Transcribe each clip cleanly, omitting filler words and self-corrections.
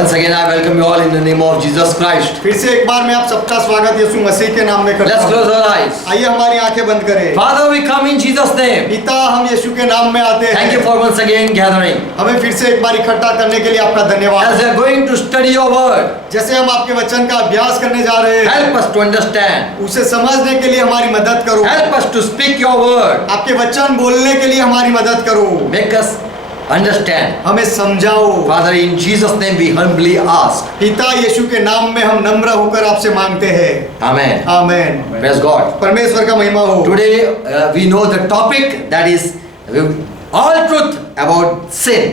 Once again, I welcome you all in the name of Jesus Christ. फिर से एक बार मैं आप सबका स्वागत यीशु मसीह के नाम में करता Let's हूँ। close our eyes. आइए हमारी आंखें बंद करें। Father, we come in Jesus' name. पिता, हम यीशु के नाम में आते Thank हैं। you for once again gathering. हमें फिर से एक बार इकट्ठा करने के लिए आपका धन्यवाद। As we are going to study your word, जैसे हम आपके वचन का अभ्यास करने जा रहे हैं, help us to understand. उसे समझने के लिए हमारी मदद करो। Help us to speak your word. आपके वचन बोलने के लिए हमारी मदद करो। Make us understand. हमें समझाओ। Father, in Jesus' name we humbly ask. पिता, यीशु के नाम में हम नम्र होकर आपसे मांगते हैं। Amen. आमेन। Praise God. परमेश्वर का महिमा हो। Today we know the topic that is all truth about sin.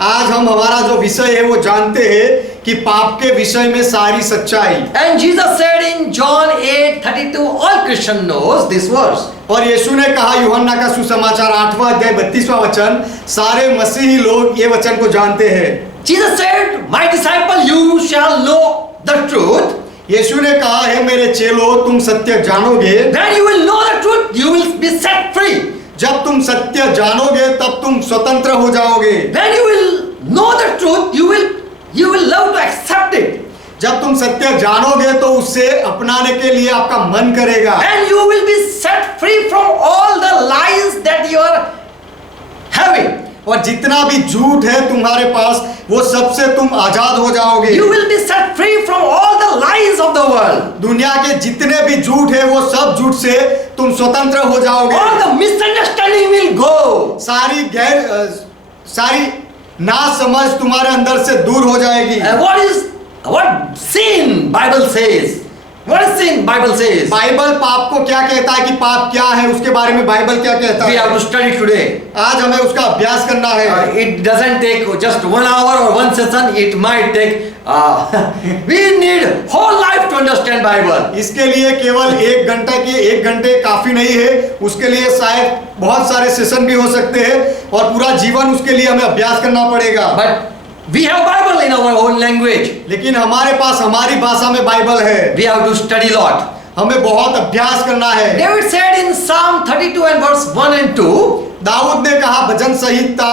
आज हम हमारा जो विषय है वो जानते हैं कि पाप के विषय में सारी सच्चाई। And Jesus said in John 8:32, all Christian knows this verse. और यीशु ने कहा यूहन्ना का सुसमाचार 8वां अध्याय 32वां वचन, सारे मसीही लोग ये वचन को जानते हैं। Jesus said, my disciple, you shall know the truth. यीशु ने कहा है मेरे चेलों, तुम सत्य जानोगे। When you will know the truth, you will be set free. जब तुम सत्य जानोगे तब तुम स्वतंत्र हो जाओगे। When you will know the truth, you will love to accept it. जब तुम सत्य जानोगे तो उससे अपनाने के लिए आपका मन करेगा। And you will be set free from all the lies that you are having. और जितना भी झूठ है तुम्हारे पास, वो सबसे तुम आजाद हो जाओगे। You will be set free from all the lies of the world. दुनिया के जितने भी झूठ है वो सब झूठ से तुम स्वतंत्र हो जाओगे। All the misunderstanding will go. सारी नासमझ तुम्हारे अंदर से दूर हो जाएगी। What sin Bible says? What is sin Bible says? Bible पाप को क्या कहता है कि पाप क्या है, उसके बारे में बाइबल क्या कहता We है? have to study today. आज हमें उसका अभ्यास करना है। It doesn't take just 1 hour or one session. It might take. We need whole life to understand Bible. इसके लिए केवल 1 घंटे काफी नहीं है, उसके लिए शायद बहुत सारे सेशन भी हो सकते हैं और पूरा जीवन उसके लिए हमें अभ्यास करना पड़ेगा। But we have Bible in our own language. लेकिन हमारे पास हमारी भाषा में बाइबल है। We have to study lot. हमें बहुत अभ्यास करना है। David said in Psalm 32 and verse 1 and 2. Dawood ने कहा भजन संहिता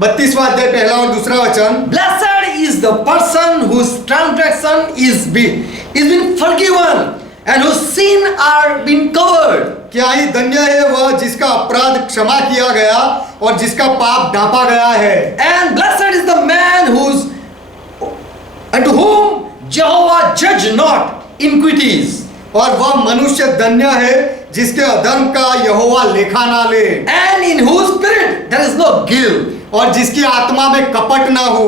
32वां अध्याय पहला और दूसरा वचन, Blessed is the person whose transgression is been forgiven and whose sin are been covered. क्या ही धन्य है वह जिसका अपराध क्षमा किया गया और जिसका पाप ढांपा गया है। And blessed is the man unto whom Jehovah judge not iniquities. और वह मनुष्य धन्य है जिसके अधर्म का यहोवा लेखा ना ले। And in whose spirit there is no guilt. और जिसकी आत्मा में कपट ना हो।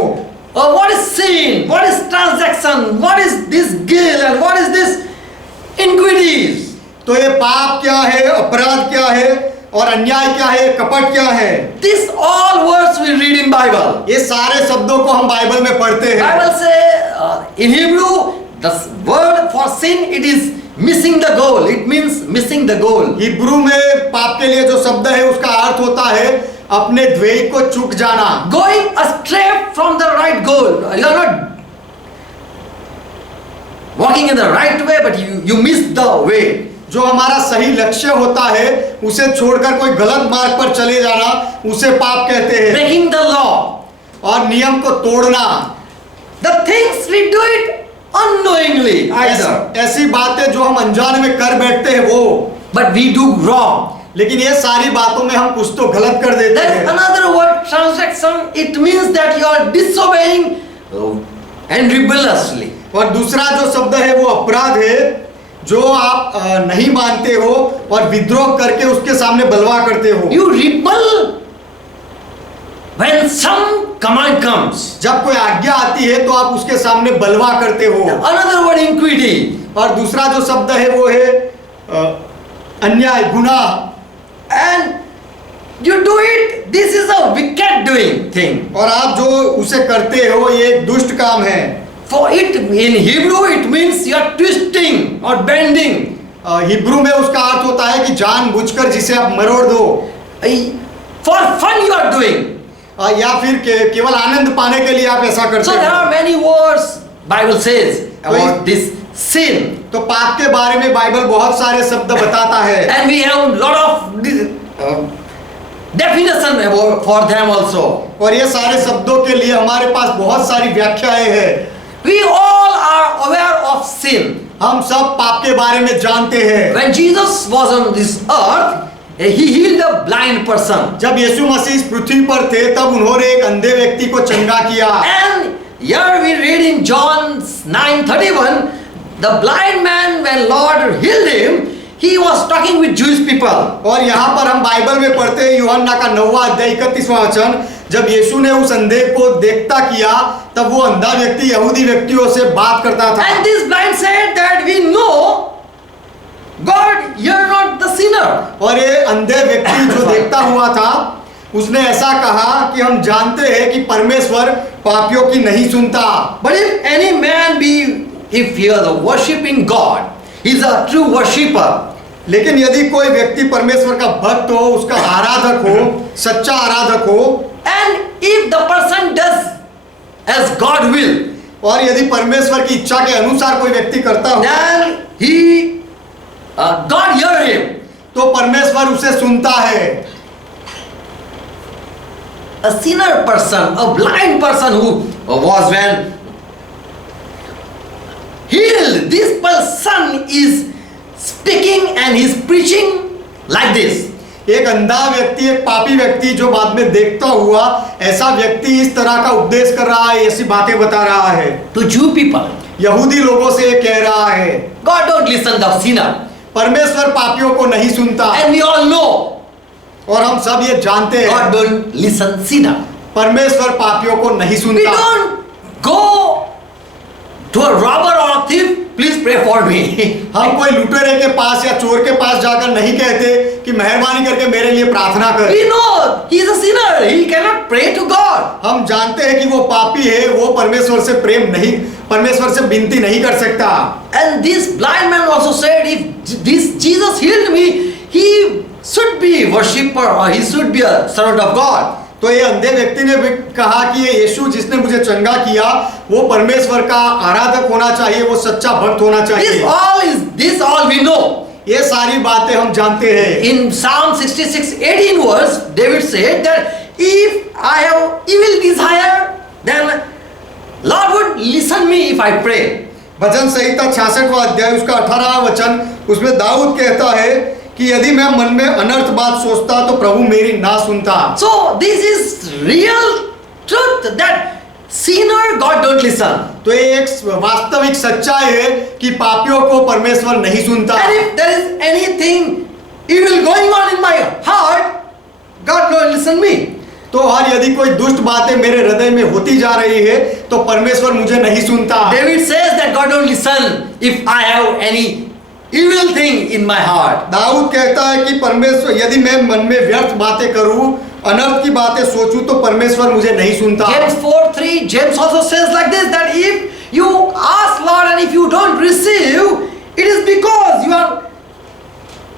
Oh, what is sin? What is transaction? What is this guilt? And what is this iniquities? तो ये पाप क्या है, अपराध क्या है और अन्याय क्या है, कपट क्या है? This all words we read in Bible. ये सारे शब्दों को हम बाइबल में पढ़ते हैं। Bible say in Hebrew the word for sin it is missing the goal. It means missing the goal. Hebrew में पाप के लिए जो शब्द है उसका अर्थ होता है अपने ध्येय को चूक जाना। Going astray from the right goal. You are not walking in the right way, but you miss the way. जो हमारा सही लक्ष्य होता है उसे छोड़कर कोई गलत मार्ग पर चले जाना, उसे पाप कहते हैं। Breaking the law. और नियम को तोड़ना। The things we do it unknowingly either. ऐसी बातें जो हम अनजाने में कर बैठते हैं वो, But we do wrong. लेकिन ये सारी बातों में हम कुछ तो गलत कर देते There's हैं। another word transaction. It means that you are disobeying and rebelliously. और दूसरा जो शब्द है वो अपराध है, जो आप नहीं मानते हो और विद्रोह करके उसके सामने बलवा करते हो। You rebel when some command comes. जब कोई आज्ञा आती है तो आप उसके सामने बलवा करते हो। Another word iniquity. और दूसरा जो शब्द है वो है अन्याय, गुनाह। And you do it. This is a wicked doing thing. और आप जो उसे करते हो ये एक दुष्ट काम है। For it in Hebrew it means you are twisting or bending. Hebrew में उसका अर्थ होता है कि जानबूझकर जिसे आप मरोड़ दो। For fun you are doing. या फिर केवल आनंद पाने के लिए आप ऐसा करते So there हो। are many words Bible says about this sin. तो पाप के बारे में बाइबल बहुत सारे शब्द बताता है। And we have lot of definition about for them also. और ये सारे शब्दों के लिए हमारे पास बहुत सारी व्याख्याएं हैं। We all are aware of sin. हम सब पाप के बारे में जानते हैं। When Jesus was on this earth, he healed a blind person. जब यीशु मसीह इस पृथ्वी पर थे तब उन्होंने एक अंधे व्यक्ति को चंगा किया। And here we read in John 9:31, the blind man, when Lord healed him, he was talking with Jewish people. और यहाँ पर हम बाइबल में पढ़ते हैं यूहन्ना का 9वां अध्याय 31वां वचन, जब यीशु ने उस अंधे को देखता किया तब वो अंधा व्यक्ति यहूदी व्यक्तियों से बात करता था। And this blind said that we know God, you're not the sinner. और ये अंधे व्यक्ति जो देखता हुआ था उसने ऐसा कहा कि हम जानते हैं कि परमेश्वर पापियों की नहीं सुनता। But if any man be, if he is worshiping God, he is a true worshipper. लेकिन यदि कोई व्यक्ति परमेश्वर का भक्त हो, उसका आराधक हो, सच्चा आराधक हो, And if the person does as God will, और यदि परमेश्वर की इच्छा के अनुसार कोई व्यक्ति करता हो, then God hear him. तो परमेश्वर उसे सुनता है। A sinner person, a blind person who was when healed, this person is speaking and he's preaching like this. एक अंधा व्यक्ति, एक पापी व्यक्ति जो बाद में देखता हुआ, ऐसा व्यक्ति इस तरह का उपदेश कर रहा है, ऐसी बातें बता रहा है। To Jew people, यहूदी लोगों से ये कह रहा है, God don't listen the sinner. परमेश्वर पापियों को नहीं सुनता। And we all know, और हम सब ये जानते हैं, God don't listen sinner. परमेश्वर पापियों को नहीं We सुनता। don't go to a robber or a thief, please pray for me. हम कोई लुटेरे के पास या चोर के पास जाकर नहीं कहते कि मेहरबानी करके मेरे लिए प्रार्थना कर। We know he is a sinner. He cannot pray to God. हम जानते हैं कि वो पापी है, वो परमेश्वर से प्रेम नहीं, परमेश्वर से विनती नहीं कर सकता। And this blind man also said, if this Jesus healed me, he should be worshipper or he should be a servant of God. तो ये अंधे व्यक्ति ने भी कहा कि ये यीशु जिसने मुझे चंगा किया वो परमेश्वर का आराधक होना चाहिए, वो सच्चा भक्त होना चाहिए। This all we know. ये सारी बातें हम जानते हैं। In Psalm 66:18 verse, David said that if I have evil desire, then Lord would listen me if I pray. भजन संहिता 66वां अध्याय उसका 18वां वचन, उसमें दाऊद कहता है कि यदि मैं मन में अनर्थ बात सोचता तो प्रभु मेरी ना सुनता। So this is real truth that sinner God don't listen. तो ये एक वास्तविक सच्चाई है कि पापियों को परमेश्वर नहीं सुनता। And if there is anything evil going on in my heart, God don't listen me. तो और यदि कोई दुष्ट बातें मेरे हृदय में होती जा रही है तो परमेश्वर मुझे नहीं सुनता। David says that God don't listen if I have any evil thing in my heart. Dawood कहता है कि परमेश्वर यदि मैं मन में व्यर्थ बातें करूं, अनर्थ की बातें सोचूं तो परमेश्वर मुझे नहीं सुनता। James 4:3, James also says like this, that if you ask Lord and if you don't receive, it is because you are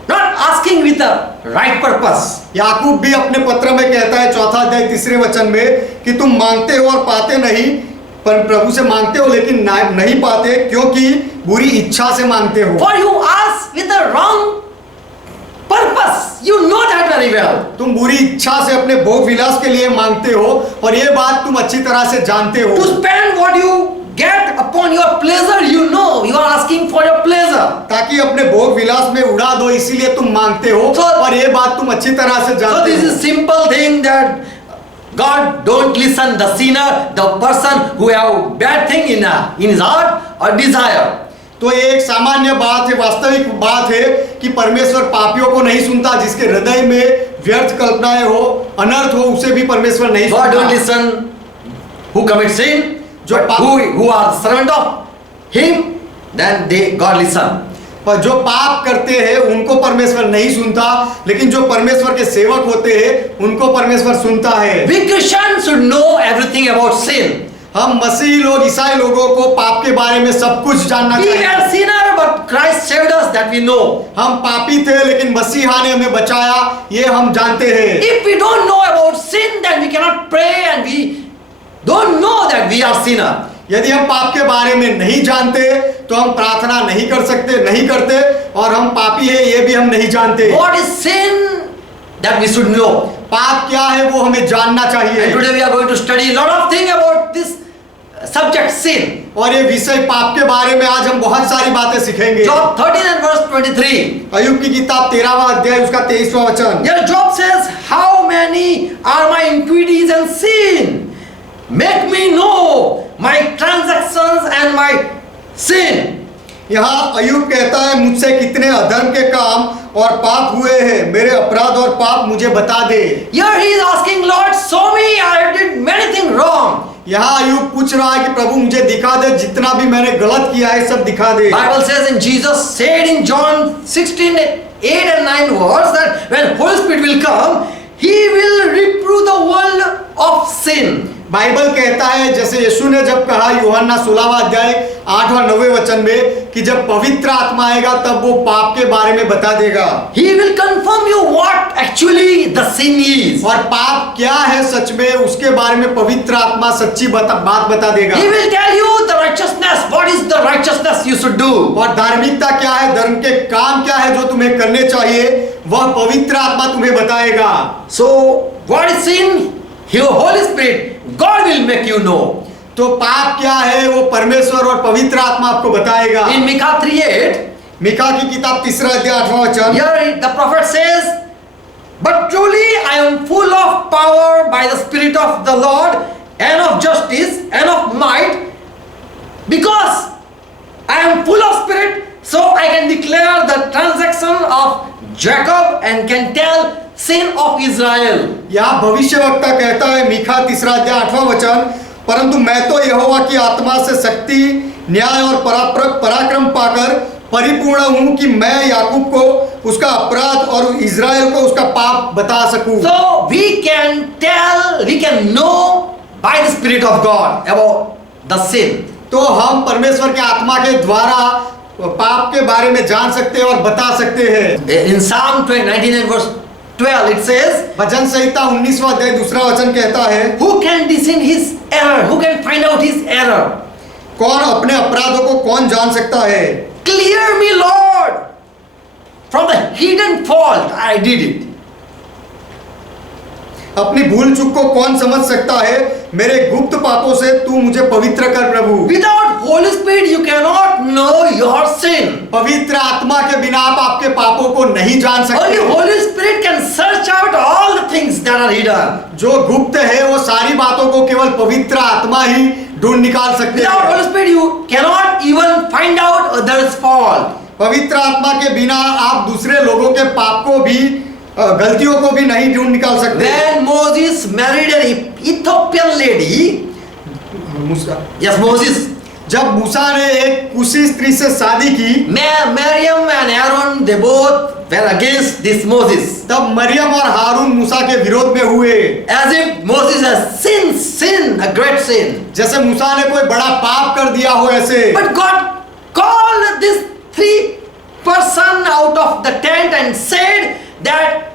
not asking with the right purpose. याकूब भी अपने पत्र में कहता है 4 अध्याय 3 वचन में कि तुम मांगते हो और पाते नहीं, पर प्रभु से मांगते हो लेकिन नहीं पाते क्योंकि बुरी इच्छा से मांगते हो। For you ask with the wrong purpose. You know that very well. तुम बुरी इच्छा से अपने भोग विलास के लिए मांगते हो और ये बात तुम अच्छी तरह से जानते हो। To spend what you get upon your pleasure, you know you are asking for your pleasure. ताकि अपने भोग विलास में उड़ा दो, इसीलिए तुम मांगते हो और ये बात तुम अच्छी तरह से So जानते this हो। is simple thing that God don't listen the sinner, the person who have bad thing in his heart or desire. तो ये एक सामान्य बात है, वास्तविक बात है कि परमेश्वर पापियों को नहीं सुनता, जिसके हृदय में व्यर्थ कल्पनाएं हो, अनर्थ हो, उसे भी परमेश्वर नहीं God don't सुनता। listen who commit sin, but who are servant of him, then God listen. पर जो पाप करते हैं उनको परमेश्वर नहीं सुनता, लेकिन जो परमेश्वर के सेवक होते हैं उनको परमेश्वर सुनता है। We Christians should know everything about sin. हम मसीही लोग, ईसाई लोगों को पाप के बारे में सब कुछ जानना We चाहिए। are sinner, but Christ saved us, that we know. हम पापी थे लेकिन मसीहा ने हमें बचाया, ये हम जानते हैं। If we don't know about sin, then we cannot pray and we don't know that we are sinner. यदि हम पाप के बारे में नहीं जानते तो हम प्रार्थना नहीं कर सकते, नहीं करते, और हम पापी है ये भी हम नहीं जानते। What is sin? That we should know. पाप क्या है वो हमें जानना And चाहिए। today we are going to study a lot of things about this subject sin. और ये विषय पाप के बारे में आज हम बहुत सारी बातें सीखेंगे। Job 13 and verse 23. अय्यूब की किताब 13वां अध्याय उसका 23वां वचन। Here Job says, how many are my iniquities and sin? Make me know my transactions and my sin. यहाँ अय्यूब कहता है, मुझसे कितने अधर्म के काम और पाप हुए हैं, मेरे अपराध और पाप मुझे बता दे। Here he is asking, Lord, show me I did many things wrong. यहाँ अय्यूब पूछ रहा है कि प्रभु मुझे दिखा दे, जितना भी मैंने गलत किया है सब दिखा दे। Bible says in Jesus said in John 16, 8 and 9 words that when Holy Spirit will come, he will reprove the world of sin. Bible कहता है, जैसे यीशु ने जब कहा यूहन्ना 16वां अध्याय 8 और 9वें वचन में कि जब पवित्र आत्मा आएगा तब वो पाप के बारे में बता देगा। He will confirm you what actually the sin is. और पाप क्या है सच में, उसके बारे में पवित्र आत्मा सच्ची बात बता देगा। He will tell you the righteousness. What is the righteousness you should do? और धार्मिकता क्या है, धर्म के काम क्या है जो तुम्हें करने चाहिए, वह पवित्र आत्मा तुम्हें बताएगा। So what is sin? Your Holy Spirit, God will make you know. तो पाप क्या है वो परमेश्वर और पवित्र आत्मा आपको बताएगा। In Micah 3:8, मीका की किताब 3 अध्याय 8वां वचन। here the prophet says, but truly I am full of power by the Spirit of the Lord and of justice and of might, because I am full of spirit, so I can declare the transaction of Jacob and can tell sin of Israel. यहाँ भविष्यवक्ता कहता है, मीका 3 अध्याय 8वां वचन, परंतु मैं तो यहोवा की आत्मा से शक्ति, न्याय और पराक्रम पाकर परिपूर्ण हूँ कि मैं याकूब को उसका अपराध और इज़राइल को उसका पाप बता सकूं। So we can tell, we can know by the Spirit of God about the sin. तो हम परमेश्वर के आत्मा के द्वारा पाप के बारे में जान सकते हैं और बता सकते हैं। In Psalm 19 and verse 12 it says, भजन संहिता 19वां अध्याय 2 वचन कहता है, who can discern his error? Who can find out his error? कौन अपने अपराधों को कौन जान सकता है? Clear me, Lord, from the hidden fault I did it. अपनी भूल चूक को कौन समझ सकता है? मेरे गुप्त पापों से तू मुझे पवित्र कर प्रभु। Without Holy Spirit you cannot know your sin. पवित्र आत्मा के बिना आप आपके पापों को नहीं जान Only सकते। Holy Spirit can search out all the things that are hidden. जो गुप्त है वो सारी बातों को केवल पवित्र आत्मा ही ढूंढ निकाल सकते Without हैं। Holy Spirit you cannot even find out others' fault. पवित्र आत्मा के बिना आप दूसरे लोगों के पाप को भी गलतियों को भी नहीं ढूंढ निकाल सकते। When Moses married an Ethiopian lady, yes, Moses, जब मूसा ने एक कुशी स्त्री से शादी की, Miriam and Aaron, they both were against this Moses. तब मरियम और हारून मूसा के विरोध में हुए। As if Moses has sinned a great sin. जैसे मूसा ने कोई बड़ा पाप कर दिया हो ऐसे। But God called this three person out of the tent and said that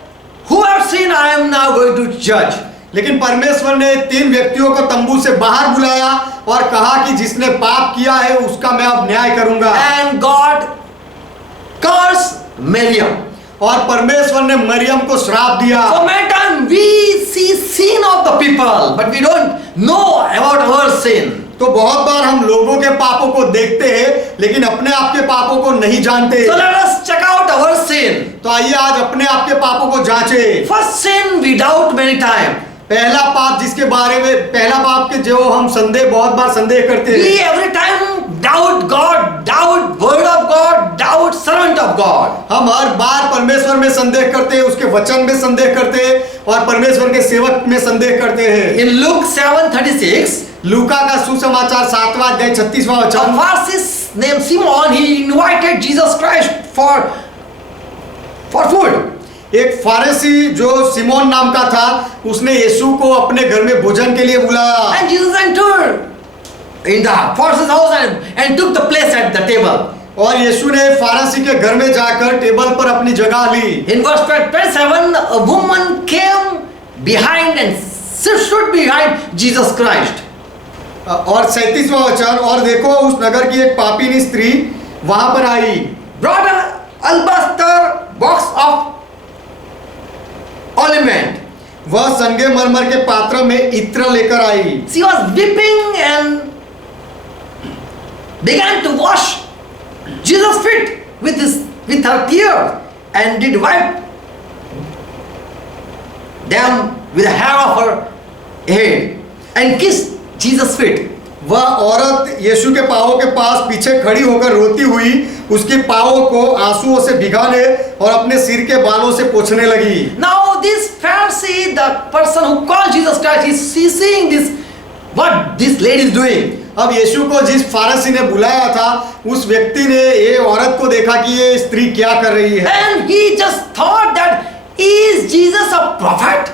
who have sinned I am now going to judge. लेकिन परमेश्वर ने 3 व्यक्तियों को तंबू से बाहर बुलाया और कहा कि जिसने पाप किया है उसका मैं अब न्याय करूंगा। And God cursed Miriam. और परमेश्वर ने मरियम को श्राप दिया। So many times we see sin of the people, but we don't know about our sin. तो बहुत बार हम लोगों के पापों को देखते हैं लेकिन अपने आप के पापों को नहीं जानते। So let us check out our sin. तो आइए आज अपने आप के पापों को जांचें। First sin we doubt many times. पहला पाप जिसके बारे में, पहला पाप के जो हम बहुत बार संदेह करते We हैं। every time doubt God, doubt word of God, doubt servant of God. हम हर बार परमेश्वर में संदेह करते हैं, उसके वचन में संदेह करते हैं और परमेश्वर के सेवक में संदेह करते हैं। In Luke 7:36, लूका का सुसमाचार 7वां अध्याय 36वां a वचन। Pharisee named Simon, he invited Jesus Christ for food. एक फारसी जो सिमोन नाम का था, उसने यीशु को अपने घर में भोजन के लिए बुलाया। And Jesus entered in the Pharisee's house and took the place at the table. और यीशु ने फारसी के घर में जाकर टेबल पर अपनी जगह ली। In verse 27, a woman came behind and stood behind Jesus Christ. और 37वां वचन, और देखो उस नगर की एक पापीनी स्त्री वहां पर आई। Brought an alabaster box of ointment. वह संगमरमर के पात्र में इत्र लेकर आई। She was weeping and began to wash Jesus' feet with her tears and did wipe them with the hair of her head and kissed Jesus' feet. वह औरत यीशु के पांवों के पास पीछे खड़ी होकर रोती हुई उसके पांवों को आंसुओं से भिगाने और अपने सिर के बालों से पोंछने लगी। Now this Pharisee, the person who called Jesus Christ, is seeing this, what this lady is doing. अब यीशु को जिस फारसी ने बुलाया था उस व्यक्ति ने ये औरत को देखा कि ये स्त्री क्या कर रही है, And he just thought that, is Jesus a prophet?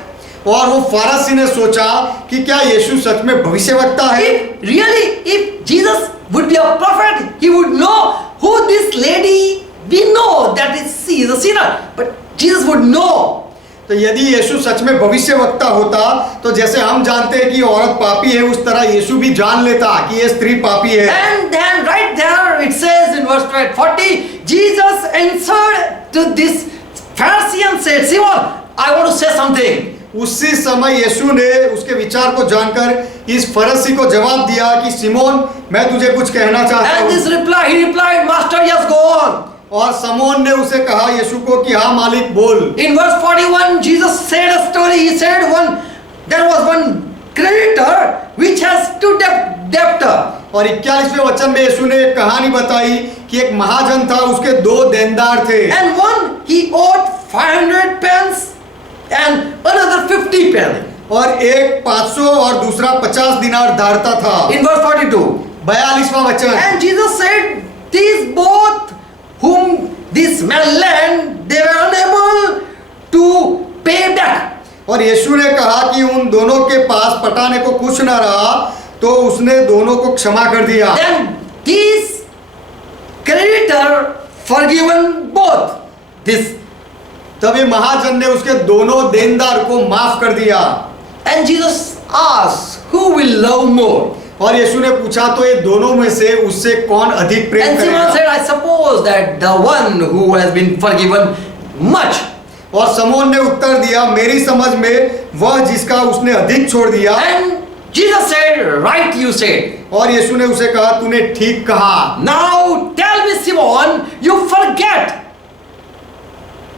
और वो फारसी ने सोचा कि क्या यीशु सच में भविष्यवक्ता है। If Jesus would be a prophet, he would know who this lady. We know that she is a sinner, but Jesus would know. तो यदि यीशु सच में भविष्यवक्ता होता तो जैसे हम जानते हैं कि औरत पापी है, उस तरह यीशु भी जान लेता कि ये स्त्री पापी है। And then right there it says in verse 40, Jesus answered to this Pharisee and said, Simon, I want to say something. उसी समय यीशु ने उसके विचार को जानकर इस फरीसी को जवाब दिया कि सिमोन, मैं तुझे कुछ कहना चाहता And this हूँ। reply, he replied, Master, yes, go on. और समोन ने उसे कहा यीशु को कि हाँ मालिक बोल। In verse 41, Jesus said a story. He said there was one creditor which has two debtor. और 41वें वचन में यीशु ने एक कहानी बताई कि एक महाजन था, उसके दो देनदार थे। And one he owed 500 pence and another 50 pence. और एक 500 और दूसरा 50 दिनार धारता था। In verse 42. 42वां वचन। And Jesus said, these both whom this man lent, they were unable to pay back. और यीशु ने कहा कि उन दोनों के पास पटाने को कुछ न रहा तो उसने दोनों को क्षमा कर दिया। Then this creditor forgiven both. This. तब ये महाजन ने उसके दोनों देनदार को माफ कर दिया। And Jesus asked, who will love more? और यीशु ने पूछा तो ये दोनों में से उससे कौन अधिक प्रेम And Simon करेगा? said, I suppose that the one who has been forgiven much. और समोन ने उत्तर दिया, मेरी समझ में वह जिसका उसने अधिक छोड़ दिया। And Jesus said, right you said. और यीशु ने उसे कहा, तूने ठीक कहा। Now tell me, Simon, you forget.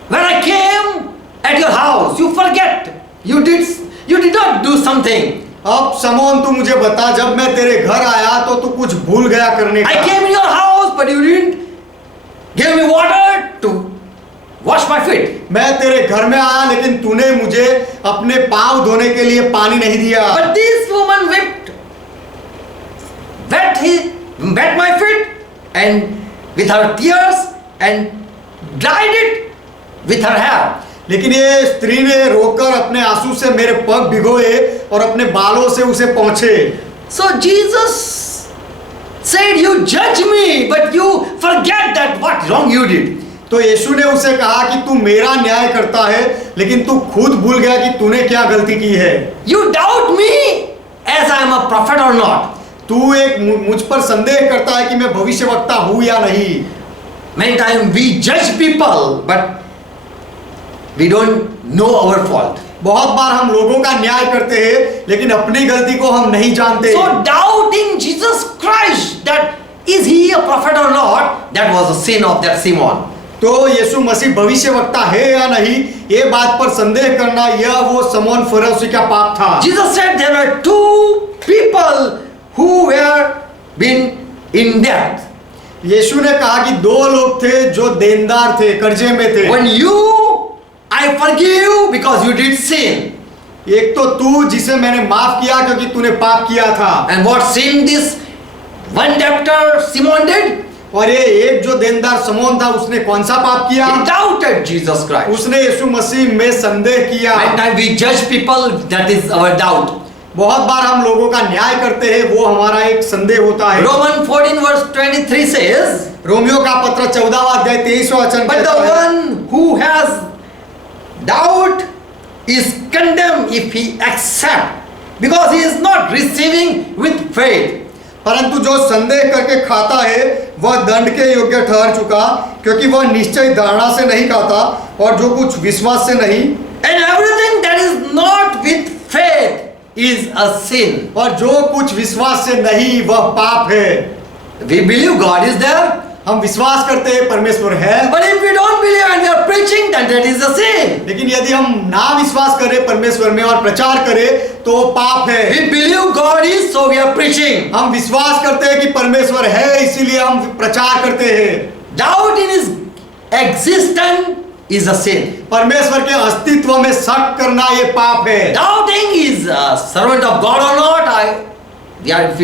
When I came at your house, you forget. You did not do something. अब समोन तू मुझे बता, जब मैं तेरे घर आया तो तू कुछ भूल गया करने I का। came in your house, but you didn't give me water to wash my feet. मैं तेरे घर में आया लेकिन तूने मुझे अपने पांव धोने के लिए पानी नहीं दिया। But this woman wet my feet and with her tears and dried it with her hair. लेकिन ये स्त्री ने रोकर अपने आंसू से मेरे पग भिगोए और अपने बालों से उसे पोंछे। So Jesus said, you judge me, but you forget that what wrong you did. तो यीशु ने उसे कहा कि तू मेरा न्याय करता है लेकिन तू खुद भूल गया कि तूने क्या गलती की है। You doubt me as I am a prophet or not. तू एक मुझ पर संदेह करता है कि मैं भविष्यवक्ता हूँ या नहीं। Many times we judge people, but we don't know our fault. बहुत बार हम लोगों का न्याय करते हैं लेकिन अपनी गलती को हम नहीं जानते। So doubting Jesus Christ, that is he a prophet or not, that was the sin of that Simon. तो यीशु मसीह भविष्यवक्ता है या नहीं, ये बात पर संदेह करना यह वो समौन फरीसी का पाप था। Jesus said there were two people who were been in debt. यीशु ने कहा कि दो लोग थे जो देनदार थे, कर्जे में थे। When I forgive you because you did sin. एक तो तू जिसे मैंने माफ किया क्योंकि तूने पाप किया था। And what sin this one debtor Simon did? और ये एक जो देनदार समौन था उसने कौन सा पाप किया? He doubted Jesus Christ. उसने यीशु मसीह में संदेह किया। Many times we judge people, that is our doubt. बहुत बार हम लोगों का न्याय करते हैं, वो हमारा एक संदेह होता है। Romans 14 verse 23 says, रोमियो का पत्र 14वां अध्याय 23वां वचन but कहता the है, one who has doubt is condemned if he accept, because he is not receiving with faith. परंतु जो संदेह करके खाता है वह दंड के योग्य ठहर चुका, क्योंकि वह निश्चय धारणा से नहीं खाता और जो कुछ विश्वास से नहीं। And everything that is not is a sin. और जो कुछ विश्वास से नहीं वह पाप है। We believe God is there, हम विश्वास करते हैं परमेश्वर है, but if we don't believe and we are preaching, then that is a sin. लेकिन यदि हम ना विश्वास करें परमेश्वर में और प्रचार करें तो पाप है। We believe God is, so we are preaching. हम विश्वास करते हैं कि परमेश्वर है, इसीलिए हम प्रचार करते हैं। Doubt in His existence is a sin. परमेश्वर के अस्तित्व में शक करना ये पाप है। Doubting is a servant of God or not. If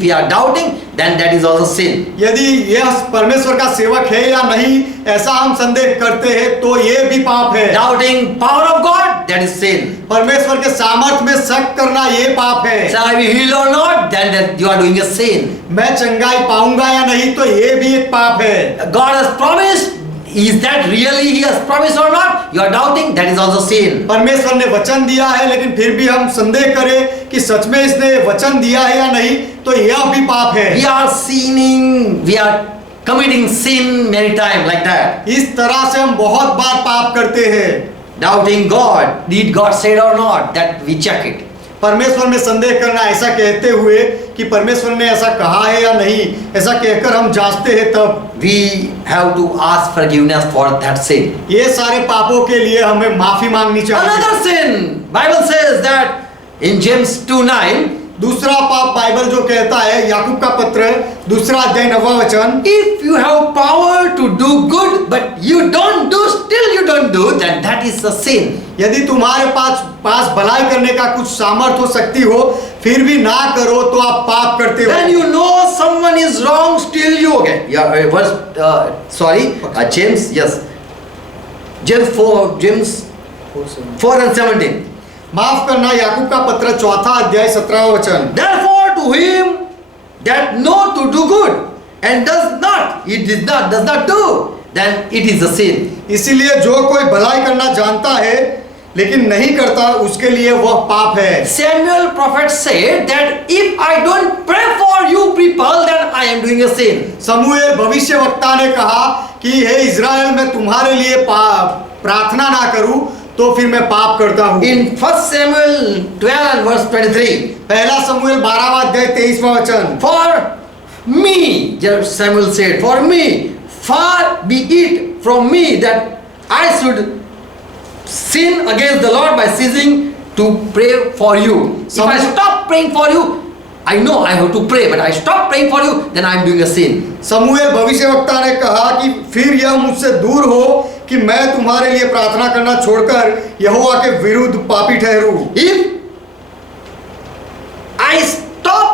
we are doubting, then that is also sin. यदि यह परमेश्वर का सेवक है या नहीं ऐसा हम संदेह करते हैं तो ये भी पाप है। Doubting power of God, that is sin. परमेश्वर के सामर्थ्य में शक करना ये पाप है। Shall I be healed or not? Then that you are doing a sin. मैं चंगाई पाऊंगा या नहीं तो ये भी एक पाप है। God has promised. Is that really He has promised or not? You are doubting. That is also sin. परमेश्वर ने वचन दिया है लेकिन फिर भी हम संदेह करें कि सच में इसने वचन दिया है या नहीं तो यह भी पाप है। We are sinning. We are committing sin many times like that. इस तरह से हम बहुत बार पाप करते हैं। Doubting God. Did God say it or not? That we check it. परमेश्वर में संदेह करना ऐसा कहते हुए कि परमेश्वर ने ऐसा कहा है या नहीं ऐसा कहकर हम जांचते हैं तब We have to ask forgiveness for that sin. ये सारे पापों के लिए हमें माफी मांगनी चाहिए। Another sin. Bible says that in James 2:9. दूसरा पाप बाइबल जो कहता है याकूब का पत्र 2 अध्याय 9वां वचन, If you have power to do good but you don't do, still you don't do, then that is a sin. यदि तुम्हारे पास भलाई करने का कुछ सामर्थ्य हो सकती हो फिर भी ना करो तो आप पाप करते हो। When you know someone is wrong, still you okay. James, yes. James 4:17. माफ करना याकूब का पत्र 4 अध्याय 17वां वचन, Therefore to him that know to do good and does not do, then it is a sin. इसीलिए जो कोई भलाई करना जानता है लेकिन नहीं करता उसके लिए वह पाप है। Samuel prophet said that if I don't pray for you people, then I am doing a sin. शमूएल भविष्यवक्ता ने कहा कि हे इज़राइल मैं तुम्हारे लिए प्रार्थना ना करूं तो फिर मैं पाप करता हूं। In 1 Samuel 12:23, पहला शमूएल 12वां अध्याय 23वां वचन, for me, Samuel said, for me, far be it from me that I should sin against the Lord by ceasing to pray for you. If I stop praying for you, I know I have to pray, but I stop praying for you, then I am doing a sin. शमूएल भविष्यवक्ता ने कहा कि फिर यह मुझसे दूर हो कि मैं तुम्हारे लिए प्रार्थना करना छोड़कर यहोवा के विरुद्ध पापी ठहरूं। If I stop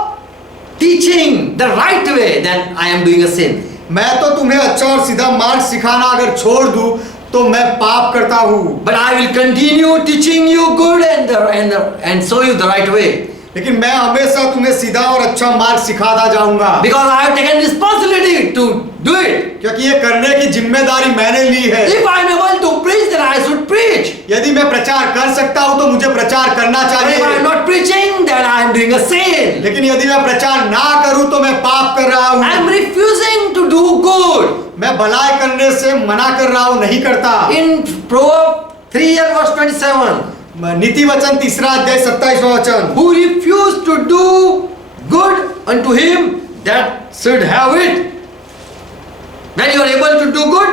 teaching the right way, then I am doing a sin. मैं तो तुम्हें अच्छा और सीधा मार्ग सिखाना अगर छोड़ दूं तो मैं पाप करता हूं। But I will continue teaching you good and show you the right way. लेकिन मैं हमेशा तुम्हें सीधा और अच्छा मार्ग सिखाता जाऊंगा। Because I have taken responsibility to do it. क्योंकि ये करने की जिम्मेदारी मैंने ली है। If I am able to preach, then I should preach. यदि मैं प्रचार कर सकता हूं तो मुझे प्रचार करना But चाहिए। if I am not preaching, then I am doing a sin. लेकिन यदि मैं प्रचार ना करूं तो मैं पाप कर रहा हूं। I am refusing to do good. मैं भलाई करने से मना कर रहा हूं, नहीं करता। In Proverbs 3:27, नीति वचन 3 अध्याय 27वां वचन, who refused to do good unto him that should have it. When you are able to do good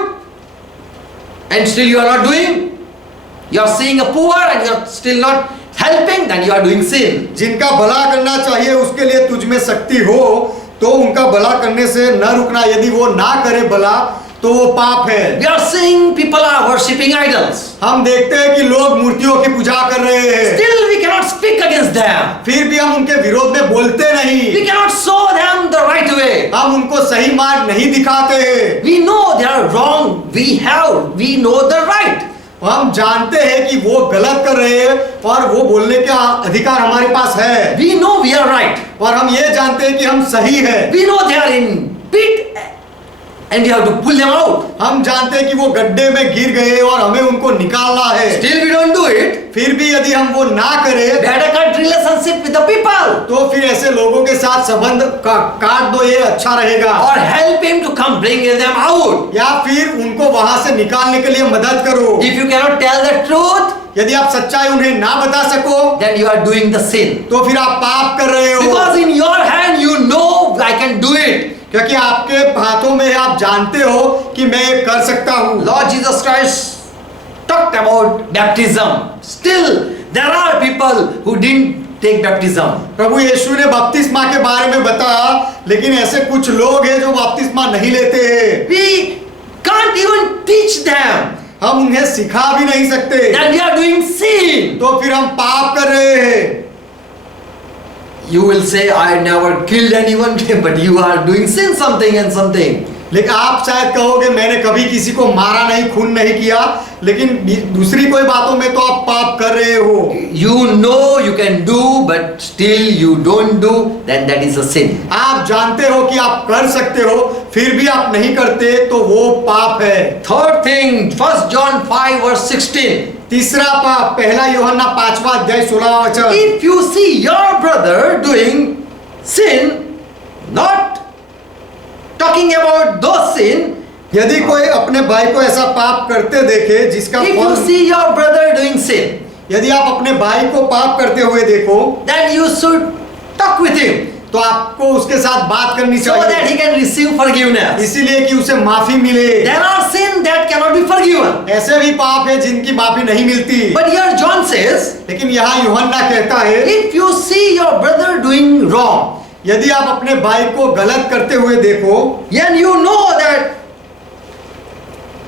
and still you are not doing, you are seeing a poor and you are still not helping, then you are doing sin. जिनका भला करना चाहिए उसके लिए तुझ में शक्ति हो तो उनका भला करने से न रुकना, यदि वो ना करे भला तो वो पाप है। We are seeing people are worshipping idols. हम देखते हैं कि लोग मूर्तियों की पूजा कर रहे हैं, Still we cannot speak against them. फिर भी हम उनके विरोध में बोलते नहीं। We cannot show them the right way. हम उनको सही मार्ग नहीं दिखाते हैं। We know they are wrong. We know the right. हम जानते हैं कि वो गलत कर रहे हैं और वो बोलने का अधिकार हमारे पास है। We know we are right. और हम ये जानते हैं कि हम सही है। We know they are in pit and we have to pull them out. हम जानते हैं कि वो गड्ढे में गिर गए और हमें उनको निकालना है। Still we don't do it. फिर भी यदि हम वो ना करें Better cut relationship with the people. तो फिर ऐसे लोगों के साथ संबंध काट दो, ये अच्छा रहेगा। Or help him to come bring them out. या फिर उनको वहां से निकालने के लिए मदद करो। If you cannot tell the truth, यदि आप सच्चाई उन्हें ना बता सको then you are doing the sin. तो फिर आप पाप कर रहे हो, Because in your hand you know I can do it. क्योंकि आपके हाथों में है, आप जानते हो कि मैं ये कर सकता हूँ। Lord Jesus Christ talked about baptism. Still there are people who didn't take baptism. प्रभु यीशु ने बपतिस्मा के बारे में बताया, लेकिन ऐसे कुछ लोग हैं जो बपतिस्मा नहीं लेते हैं। We can't even teach them हम उन्हें सिखा भी नहीं सकते, that we are doing sin. तो फिर हम पाप कर रहे हैं। You will say I never killed anyone, but you are doing sin something and something. लेकिन आप शायद कहोगे मैंने कभी किसी को मारा नहीं, खून नहीं किया, लेकिन दूसरी कोई बातों में तो आप पाप कर रहे हो। You know you can do, but still you don't do, then that is a sin. आप जानते हो कि आप कर सकते हो, फिर भी आप नहीं करते, तो वो पाप है। Third thing, 1 John 5 verse 16. तीसरा पाप, पहला यूहन्ना 5वां अध्याय 16वां वचन। If you see your brother doing sin, not talking about those sin, यदि कोई अपने भाई को ऐसा पाप करते देखे जिसका if you फल, see your brother doing sin, यदि आप अपने भाई को पाप करते हुए देखो, then you should talk with him तो आपको उसके साथ बात करनी so that चाहिए, he can receive forgiveness. इसीलिए कि उसे माफी मिले। There are sin that cannot be forgiven. ऐसे भी पाप है जिनकी माफी नहीं मिलती, But here John says, लेकिन यहाँ यूहन्ना कहता है if you see your brother doing wrong, यदि आप अपने भाई को गलत करते हुए देखो, then you know that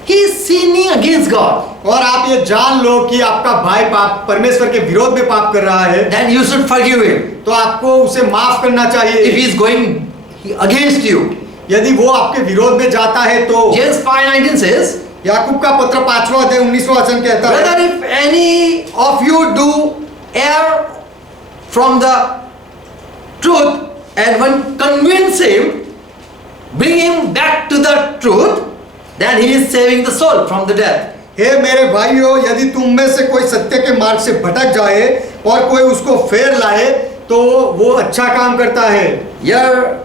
he is sinning against God, और आप ये जान लो कि आपका भाई पाप परमेश्वर के विरोध में पाप कर रहा है, then you should forgive him. तो आपको उसे माफ करना If चाहिए। he is going against you. यदि वो आपके विरोध में जाता है तो James 5:19 says, याकूब का पत्र 5वां अध्याय 19वां वचन कहता है, whether if any of you do err from the truth and when convince him, bring him back to the truth, then he is saving the soul from the death. हे मेरे भाइयों, यदि तुम में से कोई सत्य के मार्ग से भटक जाए और कोई उसको फेर लाए तो वो अच्छा काम करता है। Here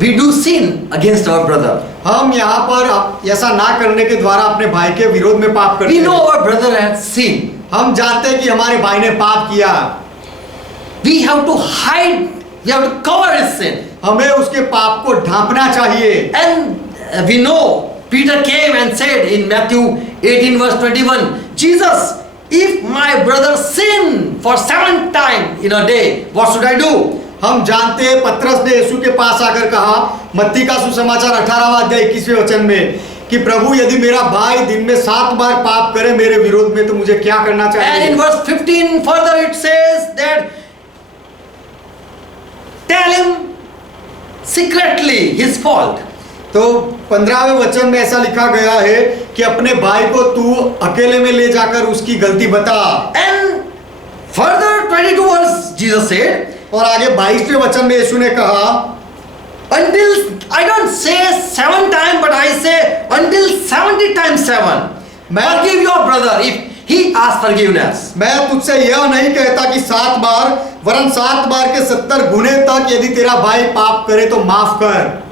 we do sin against our brother. हम यहाँ पर ऐसा ना करने के द्वारा अपने भाई के विरोध में पाप करते We know हैं। our brother has sinned. हम जानते हैं कि हमारे भाई ने पाप किया, We have to hide, we have to cover his sin. हमें उसके पाप को ढांपना चाहिए। And we know Peter came and said in Matthew 18 verse 21, Jesus, if my brother sin for 7 times in a day, what should I do? हम जानते हैं पतरस ने यीशु के पास आकर कहा मत्ती का सुसमाचार 18वां अध्याय 21वें वचन में कि प्रभु यदि मेरा भाई दिन में 7 बार पाप करे मेरे विरोध में तो मुझे क्या करना And चाहिए। in verse 15 further it says that tell him secretly his fault. तो 15वें वचन में ऐसा लिखा गया है कि अपने भाई को तू अकेले में ले जाकर उसकी गलती बता। And further 22 verse Jesus said, और आगे 22वें वचन में यीशु ने कहा until I don't say 7 times, but I say until 70 times 7. Forgive your brother if he asks forgiveness. मैं तुझसे यह नहीं कहता कि 7 बार, वरन 7 बार के 70 गुने तक यदि तेरा भाई पाप करे तो माफ कर।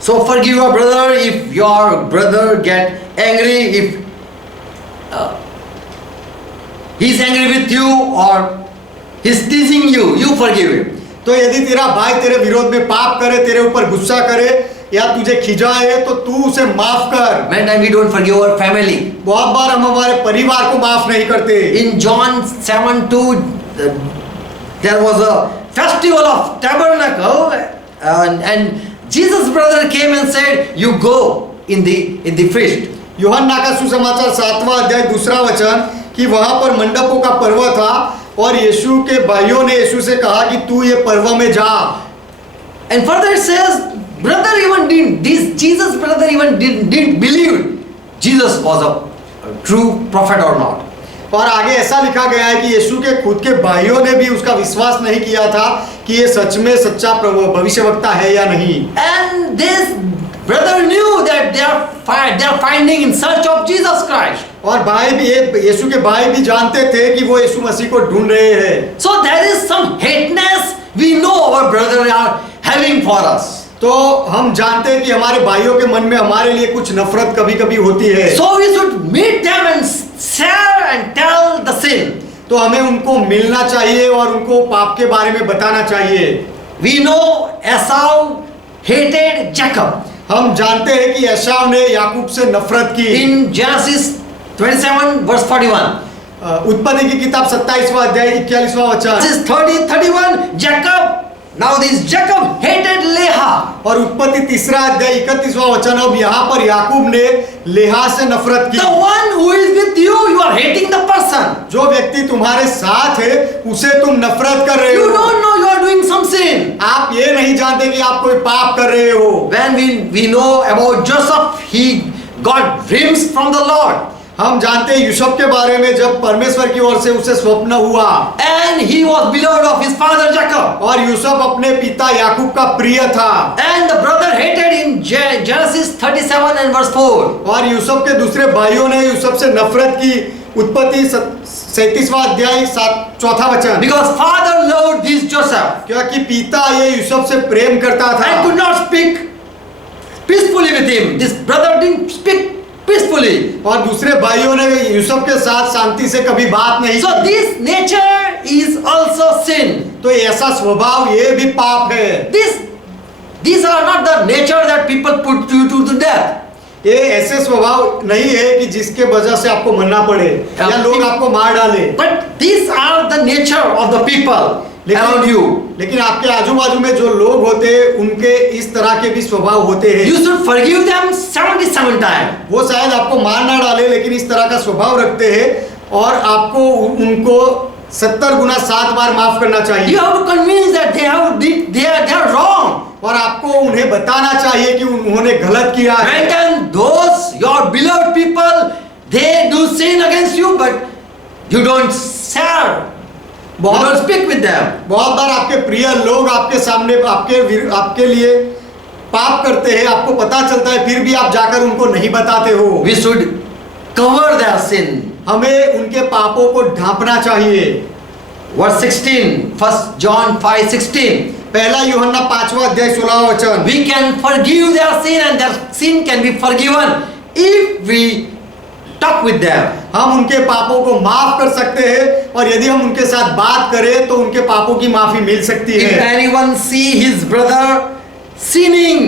So forgive your brother if your brother get angry, if he's angry with you or he's teasing you, you forgive him. तो यदि तेरा भाई तेरे विरोध में पाप करे, तेरे ऊपर गुस्सा करे या तुझे खिजाए तो तू उसे माफ कर। Many times we don't forgive our family. बहुत बार हम हमारे परिवार को माफ नहीं करते। In John 7:2, there was a festival of tabernacle, and Jesus' brother came and said, "You go in the feast." यूहन्ना का सुसमाचार 7वां अध्याय 2 वचन कि वहां पर मंडपों का पर्व था और यीशु के भाइयों ने यीशु से कहा कि तू ये पर्व में जा। And further it says, brother even didn't. Jesus' brother even didn't believe Jesus was a true prophet or not. और आगे ऐसा लिखा गया है कि यीशु के खुद के भाइयों ने भी उसका विश्वास नहीं किया था कि ये सच में सच्चा प्रभु भविष्यवक्ता है या नहीं। And this brother knew that they are finding in search of Jesus Christ. और भाई भी यीशु के भाई भी जानते थे कि वो यीशु मसीह को ढूंढ रहे हैं। So there is some hateness we know our brother are having for us. तो हम जानते हैं कि हमारे भाइयों के मन में हमारे लिए कुछ नफरत कभी कभी होती है। So we should meet them and share and तो हमें उनको मिलना चाहिए और उनको पाप के बारे में बताना चाहिए। We know Esau hated Jacob. हम जानते हैं कि एसाव ने याकूब से नफरत की। In Genesis 27 verse 41. उत्पत्ति की किताब 27वां अध्याय 41वां वचन। Genesis 30:31 Jacob. Now this Jacob hated Leah. और उत्पत्ति 3 अध्याय 31वां वचन। अब यहाँ पर याकूब ने लेहा से नफरत की। The one who is with you, you are hating the person. जो व्यक्ति तुम्हारे साथ है उसे तुम नफरत कर रहे You हो। don't know you are doing some sin. आप ये नहीं जानते कि आप कोई पाप कर रहे हो। When we know about Joseph, he got dreams from the Lord. हम जानते हैं यूसुफ के बारे में, जब परमेश्वर की ओर से उसे स्वप्न हुआ And he was beloved of his father Jacob. और यूसुफ अपने पिता याकूब का प्रिय था। And the brother hated him. Genesis 37 and verse 4. और यूसुफ के दूसरे भाइयों ने यूसुफ से नफरत की। उत्पत्ति 37वां अध्याय 4था वचन। Because father loved this Joseph क्योंकि पिता ये यूसुफ से प्रेम करता and था could not speak peacefully with him. This brother didn't speak peacefully. और दूसरे भाइयों ने यूसुफ के साथ शांति से कभी बात नहीं So की। this nature is also sin. तो ऐसा स्वभाव ये भी पाप है। These are not the nature that people put you to death. ये ऐसे स्वभाव नहीं है कि जिसके वजह से आपको मरना पड़े या लोग आपको मार डाले। But these are the nature of the people around you. लेकिन आपके आजू बाजू में जो लोग होते हैं उनके इस तरह के भी स्वभाव होते हैं। You should forgive them 77 times. वो शायद आपको मार ना डाले लेकिन इस तरह का स्वभाव रखते हैं और आपको उनको 70 गुना 7 बार माफ करना You चाहिए। have to convince that they are wrong. और आपको उन्हें बताना चाहिए कि उन्होंने गलत किया है। When can those your beloved people they do sin against you, but you don't share, you don't speak with them. बहुत बार आपके प्रिय लोग आपके सामने आपके लिए पाप करते हैं, आपको पता चलता है, फिर भी आप जाकर उनको नहीं बताते हो। We should cover their sin. हमें उनके पापों को ढांपना चाहिए। Verse 16, 1 John 5:16. पहला यूहन्ना 5वां अध्याय 16वां वचन। We can forgive their sin and their sin can be forgiven if we talk with them. हम उनके पापों को माफ कर सकते हैं और यदि हम उनके साथ बात करें तो उनके पापों की माफी मिल सकती If है। anyone see his brother sinning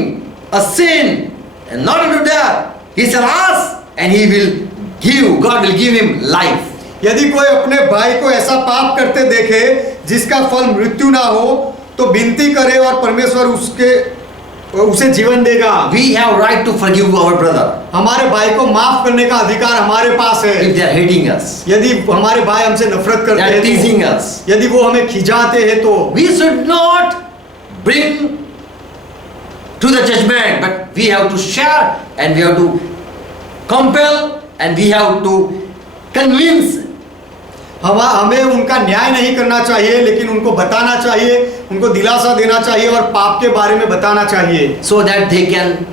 a sin and not into death, he shall ask and he will give, God will give him life. यदि कोई अपने भाई को ऐसा पाप करते देखे जिसका फल मृत्यु ना हो तो विनती करे और परमेश्वर उसे जीवन देगा। We have right to forgive our brother हमारे भाई को माफ करने का अधिकार हमारे पास है। if they are hating us, यदि हमारे भाई हमसे नफरत they करते are हैं teasing तो, us. यदि वो हमें खिजाते हैं तो We should not bring to the judgment, but we have to share and we have to compel and we have to convince. हमें उनका न्याय नहीं करना चाहिए लेकिन उनको बताना चाहिए, उनको दिलासा देना चाहिए और पाप के बारे में बताना चाहिए So that they can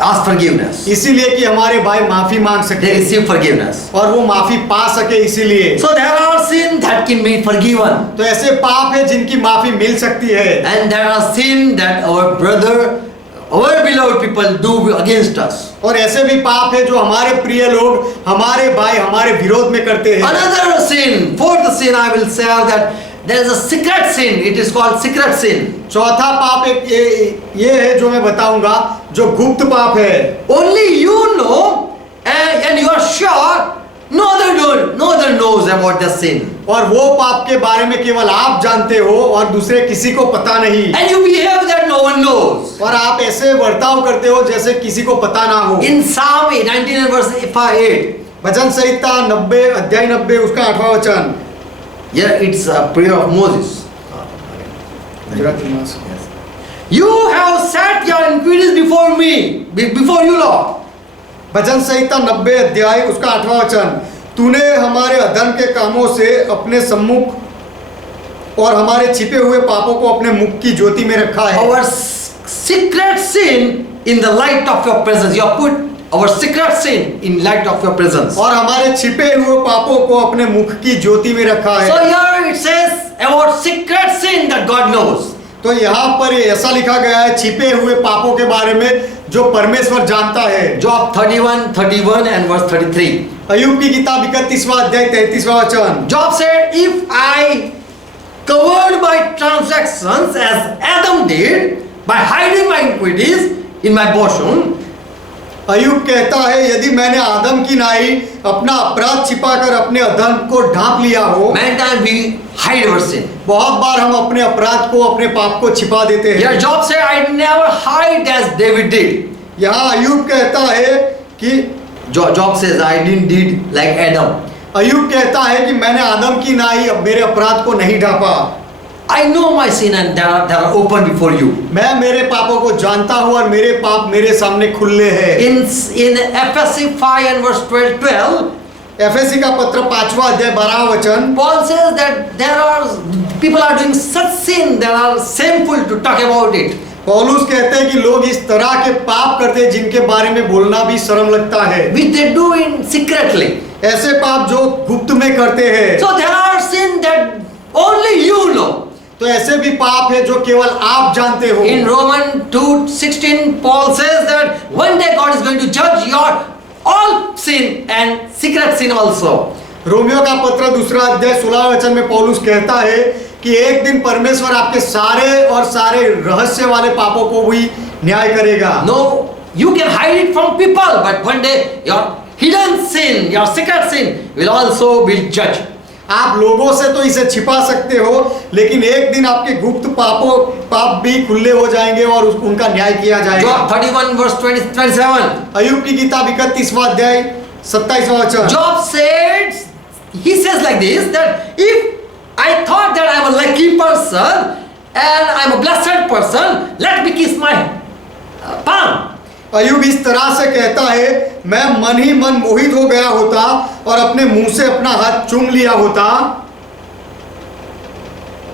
ask forgiveness, इसीलिए कि हमारे भाई माफी मांग they सके receive forgiveness. और वो माफी पा सके। इसीलिए So there are sin that can be forgiven, तो ऐसे पाप है जिनकी माफी मिल सकती है and there are sin that our brother, our beloved people do against us. और ऐसे भी पाप है जो हमारे प्रिय लोग, हमारे भाई हमारे विरोध में करते हैं। Another sin, fourth sin I will say that there is a secret sin. It is called secret sin. चौथा पाप एक ये है जो मैं बताऊंगा, जो गुप्त पाप है। Only you know, and you are sure no other knows about the sin. और वो पाप के बारे में केवल आप जानते हो और दूसरे किसी को पता नहीं। And you behave that no one knows. और आप ऐसे बर्ताव करते हो जैसे किसी को पता ना हो। In Psalm 19 and verse 8, वचन संहिता 90 अध्याय 90 उसका 8वां वचन। yeah, it's a prayer of Moses. You have set your iniquities before me, before you, Lord. भजन संहिता 90 अध्याय उसका 8वां वचन। तूने हमारे अधर्म के कामों से अपने सम्मुख और हमारे छिपे हुए पापों को अपने मुख की ज्योति में रखा है। Our secret sin in the light of your presence. You have put our secret sin in light of your presence. और हमारे छिपे हुए पापों को अपने मुख की ज्योति में रखा So है। here it says about secret sin that God knows. तो यहाँ पर ऐसा लिखा गया है छिपे हुए पापों के बारे में जो परमेश्वर जानता है। Job 31 and verse 33. अय्यूब की किताब 31वां अध्याय 33वां वचन। Job said, if I covered my transactions as Adam did by hiding my iniquities in my bosom, अय्यूब कहता है, यदि मैंने आदम की नाई अपना अपराध छिपाकर अपने अधर्म को ढांप लिया हो। many times we hide our sin. बहुत बार हम अपने अपराध को, अपने पाप को छिपा देते हैं। Here Job said, I never hide as David did. यहाँ अय्यूब कहता है कि Job says, I didn't did like Adam. अय्यूब कहता है कि मैंने आदम की नाई अब मेरे अपराध को नहीं ढांपा। I know my sin and they are open before you. मैं मेरे पापों को जानता हूँ और मेरे पाप मेरे सामने खुले हैं। In Ephesians 5 and verse 12, FAC का पत्र 5वां अध्याय 12वां वचन, Paul says that there are people are doing such sin that are shameful to talk about it. पौलुस कहते हैं कि लोग इस तरह के पाप करते हैं जिनके बारे में बोलना भी शर्म लगता है। Which they do in secretly. ऐसे पाप जो गुप्त में करते हैं। So there are sin that only you know. तो ऐसे भी पाप है जो केवल आप जानते हो। In Romans 2:16, Paul says that one day God is going to judge your all sin and secret sin also. Romeo का पत्र 2 अध्याय 16 वचन में पौलुस कहता है कि एक दिन परमेश्वर आपके सारे रहस्य वाले पापों को भी न्याय करेगा। No, you can hide it from people, but one day your hidden sin, your secret sin will also be judged. आप लोगों से तो इसे छिपा सकते हो, लेकिन एक दिन आपके गुप्त पाप भी खुले हो जाएंगे और उनका न्याय किया जाएगा। Job 31 verse 27. अय्यूब की किताब 31वां अध्याय 27वां वचन। Job says, he says like this, that if I thought that I am a lucky person and I am a blessed person, let me kiss my palm. अय्यूब इस तरह से कहता है, मैं मन ही मन मोहित हो गया होता और अपने मुंह से अपना हाथ चूम लिया होता।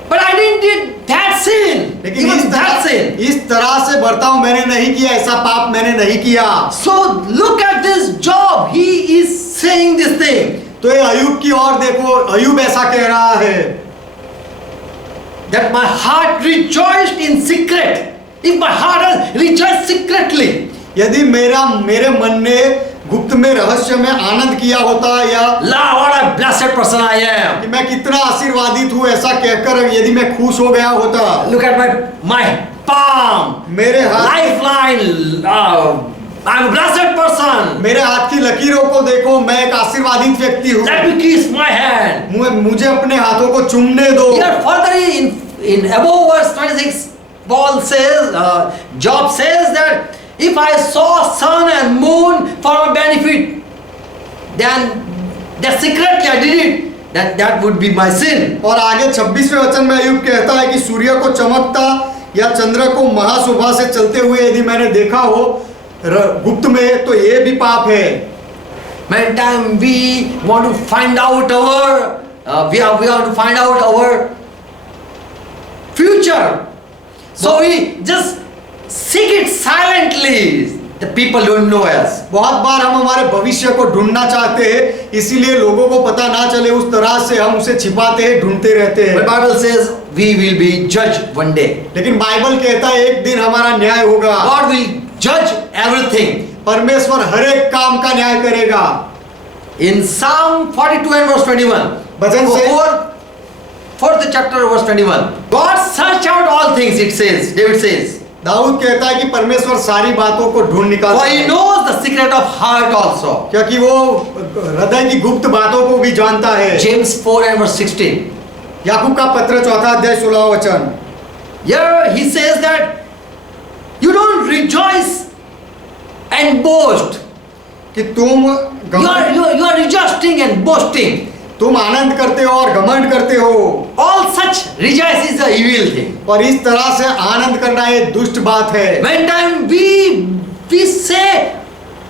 But I didn't did that sin. लेकिन Even that sin. इस तरह से बर्ताव मैंने नहीं किया, ऐसा पाप मैंने नहीं किया। So look at this Job. He is saying this thing. तो ये अय्यूब की ओर देखो, अय्यूब ऐसा कह रहा है, That my heart rejoiced in secret. If my heart has rejoiced secretly. यदि मेरे मन ने गुप्त में रहस्य में आनंद किया होता, या What a blessed person I am. कि मैं कितना आशीर्वादित हूँ ऐसा कहकर यदि मैं खुश हो गया होता। Look at my palm. मेरे हाथ, Lifeline. I'm a blessed person. मेरे हाथ की लकीरों को देखो, मैं एक आशीर्वादित व्यक्ति हूँ। Let me kiss my hand. मुझे अपने हाथों को चूमने दो। Here further in above verse 26, Paul says, Job says that if I saw sun and moon for my benefit, then that secretly I did it, that would be my sin. और आगे 26वें वचन में अय्यूब कहता है कि सूर्य को चमकता या चंद्र को महाशोभा से चलते हुए यदि मैंने देखा हो गुप्त में, तो ये भी पाप है। Many times we want to find out we want to find out our future, so we just seek it silently. The people don't know us. बहुत बार हम हमारे भविष्य को ढूंढना चाहते हैं, इसीलिए लोगों को पता ना चले उस तरह से हम उसे छिपाते हैं, ढूंढते रहते हैं। The Bible says we will be judged one day. लेकिन बाइबल कहता है एक दिन हमारा न्याय होगा। God will judge everything. परमेश्वर हर एक काम का न्याय करेगा। In Psalm 42 and verse 21, भजन से fourth chapter verse 21, God search out all things, it says, David says. Dawood कहता है कि परमेश्वर सारी बातों को ढूंढ निकालता For he है, knows the secret of heart also. क्योंकि वो हृदय की गुप्त बातों को भी जानता है। James 4 and verse 16. याकूब का पत्र 4 अध्याय 16 वचन। Here he says that you don't rejoice and boast. कि तुम You are rejoicing and boasting. तुम आनंद करते हो और घमंड करते हो। All such rejoice is a evil thing. और इस तरह से आनंद करना एक दुष्ट बात है। When time we say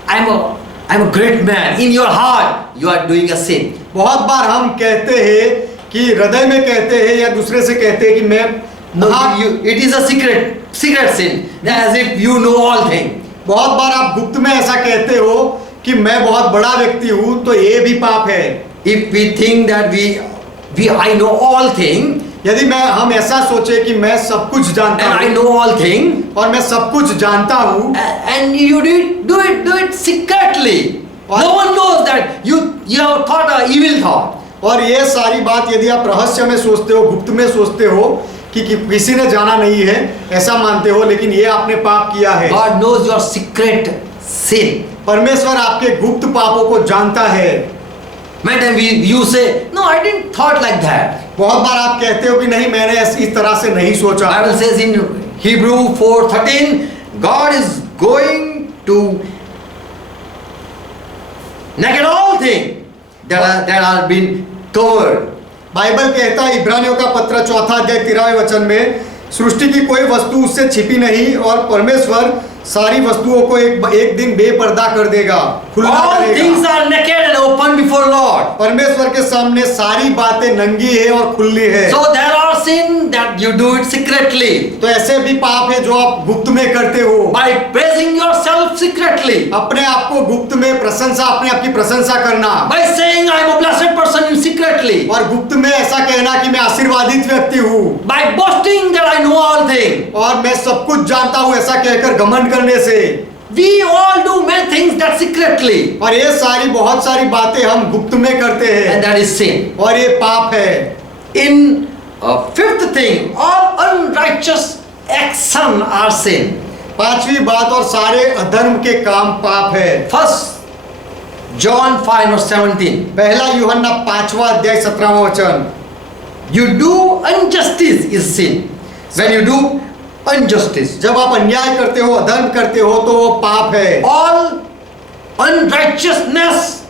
I'm a great man, in your heart you are doing a sin. बहुत बार हम कहते हैं कि हृदय में कहते हैं या दूसरे से कहते हैं कि मैं It is a secret sin, as if you know all things. बहुत बार आप गुप्त में ऐसा कहते हो कि मैं बहुत बड़ा व्यक्ति हूँ, तो ये भी पाप है। If we think that I know all things, यदि हम ऐसा सोचे कि मैं सब कुछ जानता and I हूँ know all things, और मैं सब कुछ जानता हूँ, and you do it secretly. No one knows that you have thought a evil thought. और ये सारी बात यदि आप रहस्य में सोचते हो, गुप्त में सोचते हो कि किसी ने जाना नहीं है, ऐसा मानते हो, लेकिन ये आपने पाप किया है। God knows your secret sin. परमेश्वर आपके गुप्त पापों को जानता है। Many times you say, no, I didn't thought like that. बहुत बार आप कहते हो कि नहीं, मैंने इस तरह से नहीं सोचा। Bible says in Hebrew 4:13, God is going to negate all things that are been covered. Bible कहता है इब्रानियों का पत्र 4 अध्याय 13वें वचन में, सृष्टि की कोई वस्तु उससे छिपी नहीं और परमेश्वर सारी वस्तुओं को एक दिन बेपर्दा कर देगा, खुला All करेगा। things are naked and open before Lord. परमेश्वर के सामने सारी बातें नंगी है और खुली है। So there are sin that you do it secretly. तो ऐसे भी पाप है जो आप गुप्त में करते हो। By praising yourself secretly. अपने आप को गुप्त में प्रशंसा, अपने आप की प्रशंसा करना। By saying I am a blessed person in secretly. और गुप्त में ऐसा कहना कि मैं आशीर्वादित व्यक्ति हूँ। By boasting that I know all things. और मैं सब कुछ जानता हूँ ऐसा कहकर घमंड करने से। We all do many things that secretly. और ये बहुत सारी बातें हम गुप्त में करते हैं। And that is sin. और ये पाप है। In fifth thing, all unrighteous action are sin. पांचवी बात, और सारे अधर्म के काम पाप है। First John 5:17. पहला यूहन्ना 5वां अध्याय 17वां वचन। You do injustice is sin. When you do injustice, जब आप अन्याय करते हो, अधर्म करते हो, तो वो पाप है। all unrighteousness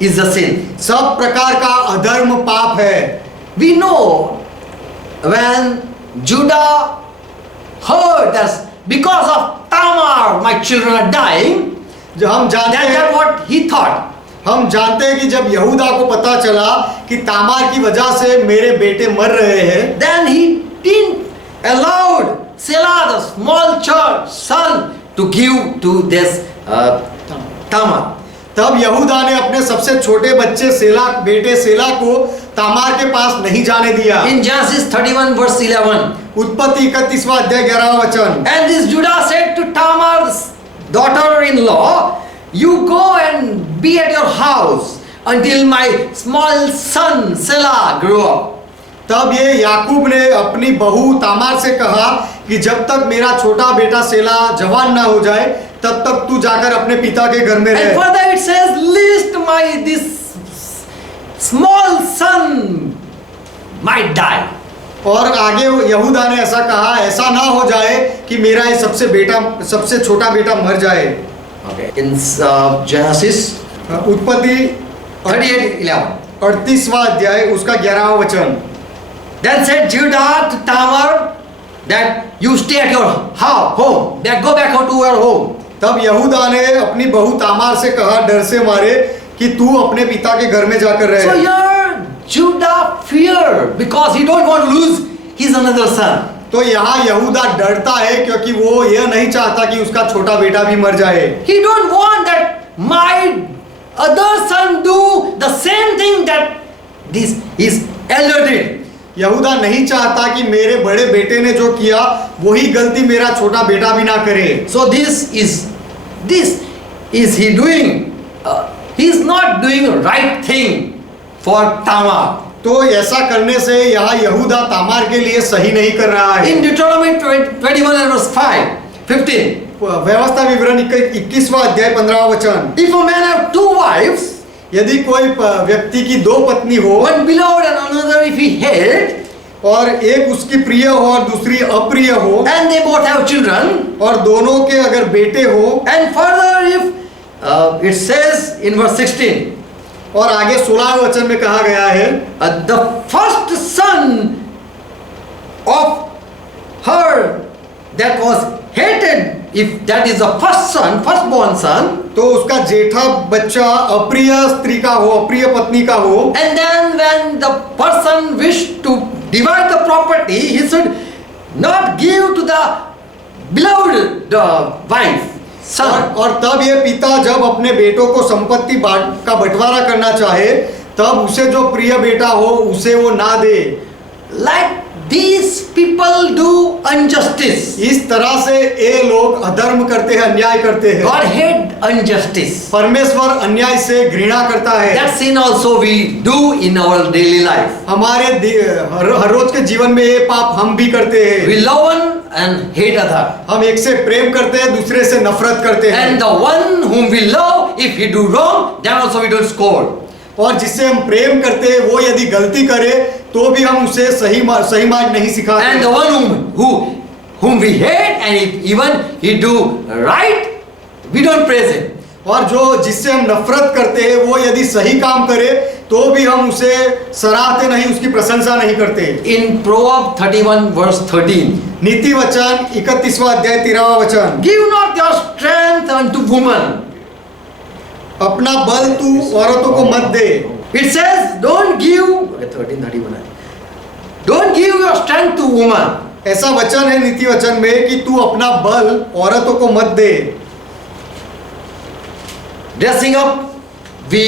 is a sin. सब प्रकार का अधर्म पाप है। We know when Judah heard that because of Tamar my children are dying, जो हम जानते that's हैं, what he thought. हम जानते हैं कि जब यहूदा को पता चला कि तामार की वजह से मेरे बेटे मर रहे हैं, Then he didn't allowed Selah, the small child son, to give to this Tamar. तब यहूदा ने अपने सबसे छोटे बच्चे बेटे सेला को तामार के पास नहीं जाने दिया। In Genesis 31:11. उत्पत्ति 31वां अध्याय 11वां वचन। And this Judah said to Tamar's daughter-in-law, you go and be at your house until my small son Selah grew up. तब ये याकूब ने अपनी बहू तामार से कहा कि जब तक मेरा छोटा बेटा सेला जवान ना हो जाए, तब तक तू जाकर अपने पिता के घर में And रह। further it says, lest this small son might die. और आगे यहूदा ने ऐसा कहा, ऐसा ना हो जाए कि मेरा ये सबसे छोटा बेटा मर जाए। Okay. In Genesis उत्पत्ति 38:11. 38वां अध्याय उसका 11वां वचन। Then said Judah to Tamar that you stay at your home. That go back to your home. तब यहूदा ने अपनी बहू तामार से कहा डर से मारे कि तू अपने पिता के घर में जाकर So रहे। here Judah feared because he don't want to lose his another son. तो यहाँ यहूदा डरता है क्योंकि वो यह नहीं चाहता कि उसका छोटा बेटा भी मर जाए। He don't want that my other son do the same thing that this his elder did. यहूदा नहीं चाहता कि मेरे बड़े बेटे ने जो किया वही गलती मेरा छोटा बेटा भी ना करे। So this is he doing? He is not doing right thing for Tamar. तो ऐसा करने से यहाँ यहूदा तामार के लिए सही नहीं कर रहा है। In Deuteronomy 21:15. व्यवस्था विवरण 21वां अध्याय 15वां वचन। If a man have two wives, यदि कोई व्यक्ति की दो पत्नी हो, one beloved and another if he hate, और एक उसकी प्रिय हो और दूसरी अप्रिय हो, and they both have children, और दोनों के अगर बेटे हो, and further if it says in verse 16, और आगे 16वें वचन में कहा गया है, the first son of her that was hated, if that is the firstborn son, तो उसका जेठा बच्चा अप्रिय स्त्री का हो, अप्रिय पत्नी का हो, and then when the person wished to divide the property, he should not give to the beloved wife, son. और तब ये पिता जब अपने बेटों को संपत्ति का बंटवारा करना चाहे, तब उसे जो प्रिय बेटा हो उसे वो ना दे। like these people do injustice. इस तरह से ये लोग अधर्म करते हैं, अन्याय करते हैं। God hate injustice. परमेश्वर अन्याय से घृणा करता है। That sin also we do in our daily life. हमारे हर रोज के जीवन में ये पाप हम भी करते हैं। We love one and hate other. हम एक से प्रेम करते हैं, दूसरे से नफरत करते हैं। And the one whom we love, if he do wrong, then also we don't scold. और जिससे हम प्रेम करते हैं वो यदि गलती करे तो भी हम उसे सही मार्ग नहीं सिखाते। And the one whom we hate, and if even he do right, we don't praise him. और जो जिससे हम नफरत करते हैं वो यदि सही काम करे तो भी हम उसे सराहते नहीं, उसकी प्रशंसा नहीं करते। In Proverbs 31 verse 13. नीति वचन 31वां अध्याय 13वां वचन, Give not your strength unto woman. अपना बल तू औरतों को मत दे। It says, don't give. Okay, 13:31. Don't give your strength to woman. ऐसा वचन है नीति वचन में कि तू अपना बल औरतों को मत दे। Dressing up, we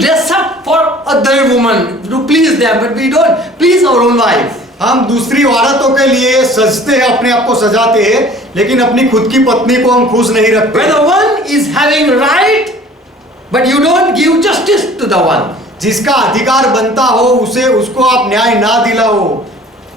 dress up for other women to please them, but we don't please our own wife. हम दूसरी औरतों के लिए सजते हैं, अपने आप को सजाते हैं, लेकिन अपनी खुद की पत्नी को हम खुश नहीं रखते। When the one is having right, but you don't give justice to the one. जिसका अधिकार बनता हो उसको आप न्याय ना दिलाओ,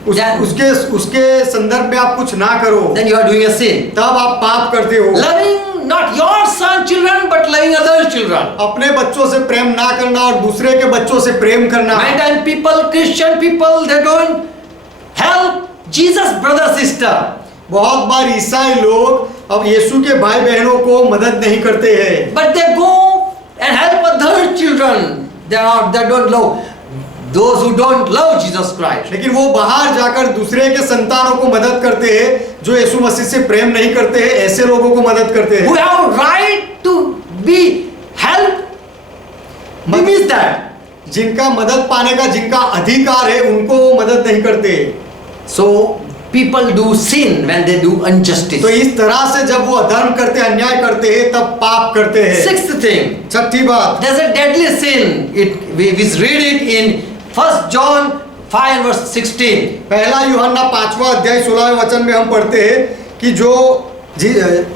उसके संदर्भ में आप कुछ ना करो, Then you are doing a sin. तब आप पाप करते हो। Loving not your son children, but loving other children. अपने बच्चों से प्रेम ना करना और दूसरे के बच्चों से प्रेम करना। Many times people, Christian people, they don't help Jesus brother sister. बहुत बार ईसाई लोग अब यीशु के भाई बहनों को मदद नहीं करते हैं, But they go and help other children. They don't love those who don't love Jesus Christ. लेकिन वो बाहर जाकर दूसरे के संतानों को मदद करते हैं जो यीशु मसीह से प्रेम नहीं करते हैं, ऐसे लोगों को मदद करते हैं। Who have right to be helped. We miss that. जिनका मदद पाने का जिनका अधिकार है उनको वो मदद नहीं करते। So people do sin when they do injustice. तो इस तरह से जब वो अधर्म करते हैं, अन्याय करते हैं, तब पाप करते हैं। Sixth thing, छठी बात, there's a deadly sin. We read it in 1 John 5 verse 16. पहला यूहन्ना 5वां अध्याय 16वें वचन में हम पढ़ते हैं कि जो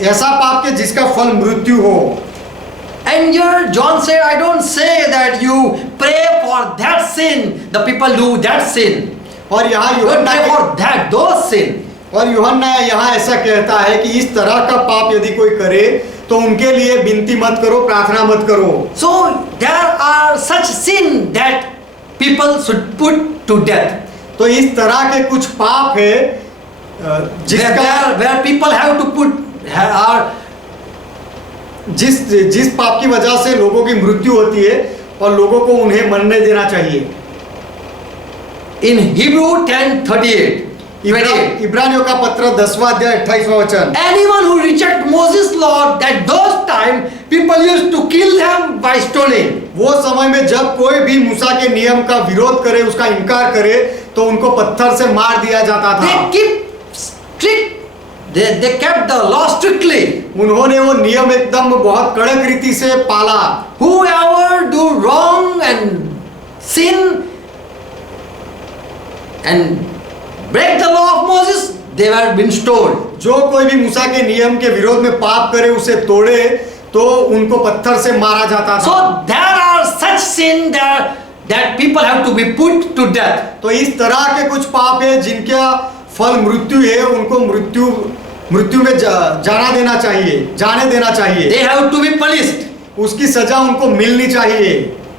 ऐसा पाप के जिसका फल मृत्यु हो। And here John said, I don't say that you pray for that sin. The people do that sin. और यहाँ Don't pray for that, those sin. और यूहन्ना यहाँ ऐसा कहता है कि इस तरह का पाप यदि कोई करे तो उनके लिए विनती मत करो, प्रार्थना मत करो। So there are such sin that people should put to death. तो इस तरह के कुछ पाप है Where people have to put are जिस पाप की वजह से लोगों की मृत्यु होती है और लोगों को उन्हें मरने देना चाहिए। in Hebrew 10:38. इब्रानियों का पत्र 10वां अध्याय 28वां वचन, Anyone who reject Moses' law at those time, people used to kill them by stoning. वो समय में जब कोई भी मूसा के नियम का विरोध करे, उसका इनकार करे, तो उनको पत्थर से मार दिया जाता था। They kept the law strictly. उन्होंने वो नियम एकदम बहुत कड़क रीति से पाला। Whoever do wrong and sin and break the law of Moses, they were been stoned. जो कोई भी मूसा के नियम के विरोध में पाप करे, उसे तोड़े, तो उनको पत्थर से मारा जाता था। So there are such sin that people have to be put to death. तो इस तरह के कुछ पाप है जिनका फल मृत्यु है, उनको मृत्यु में जाने देना चाहिए। They have to be punished. उसकी सजा उनको मिलनी चाहिए।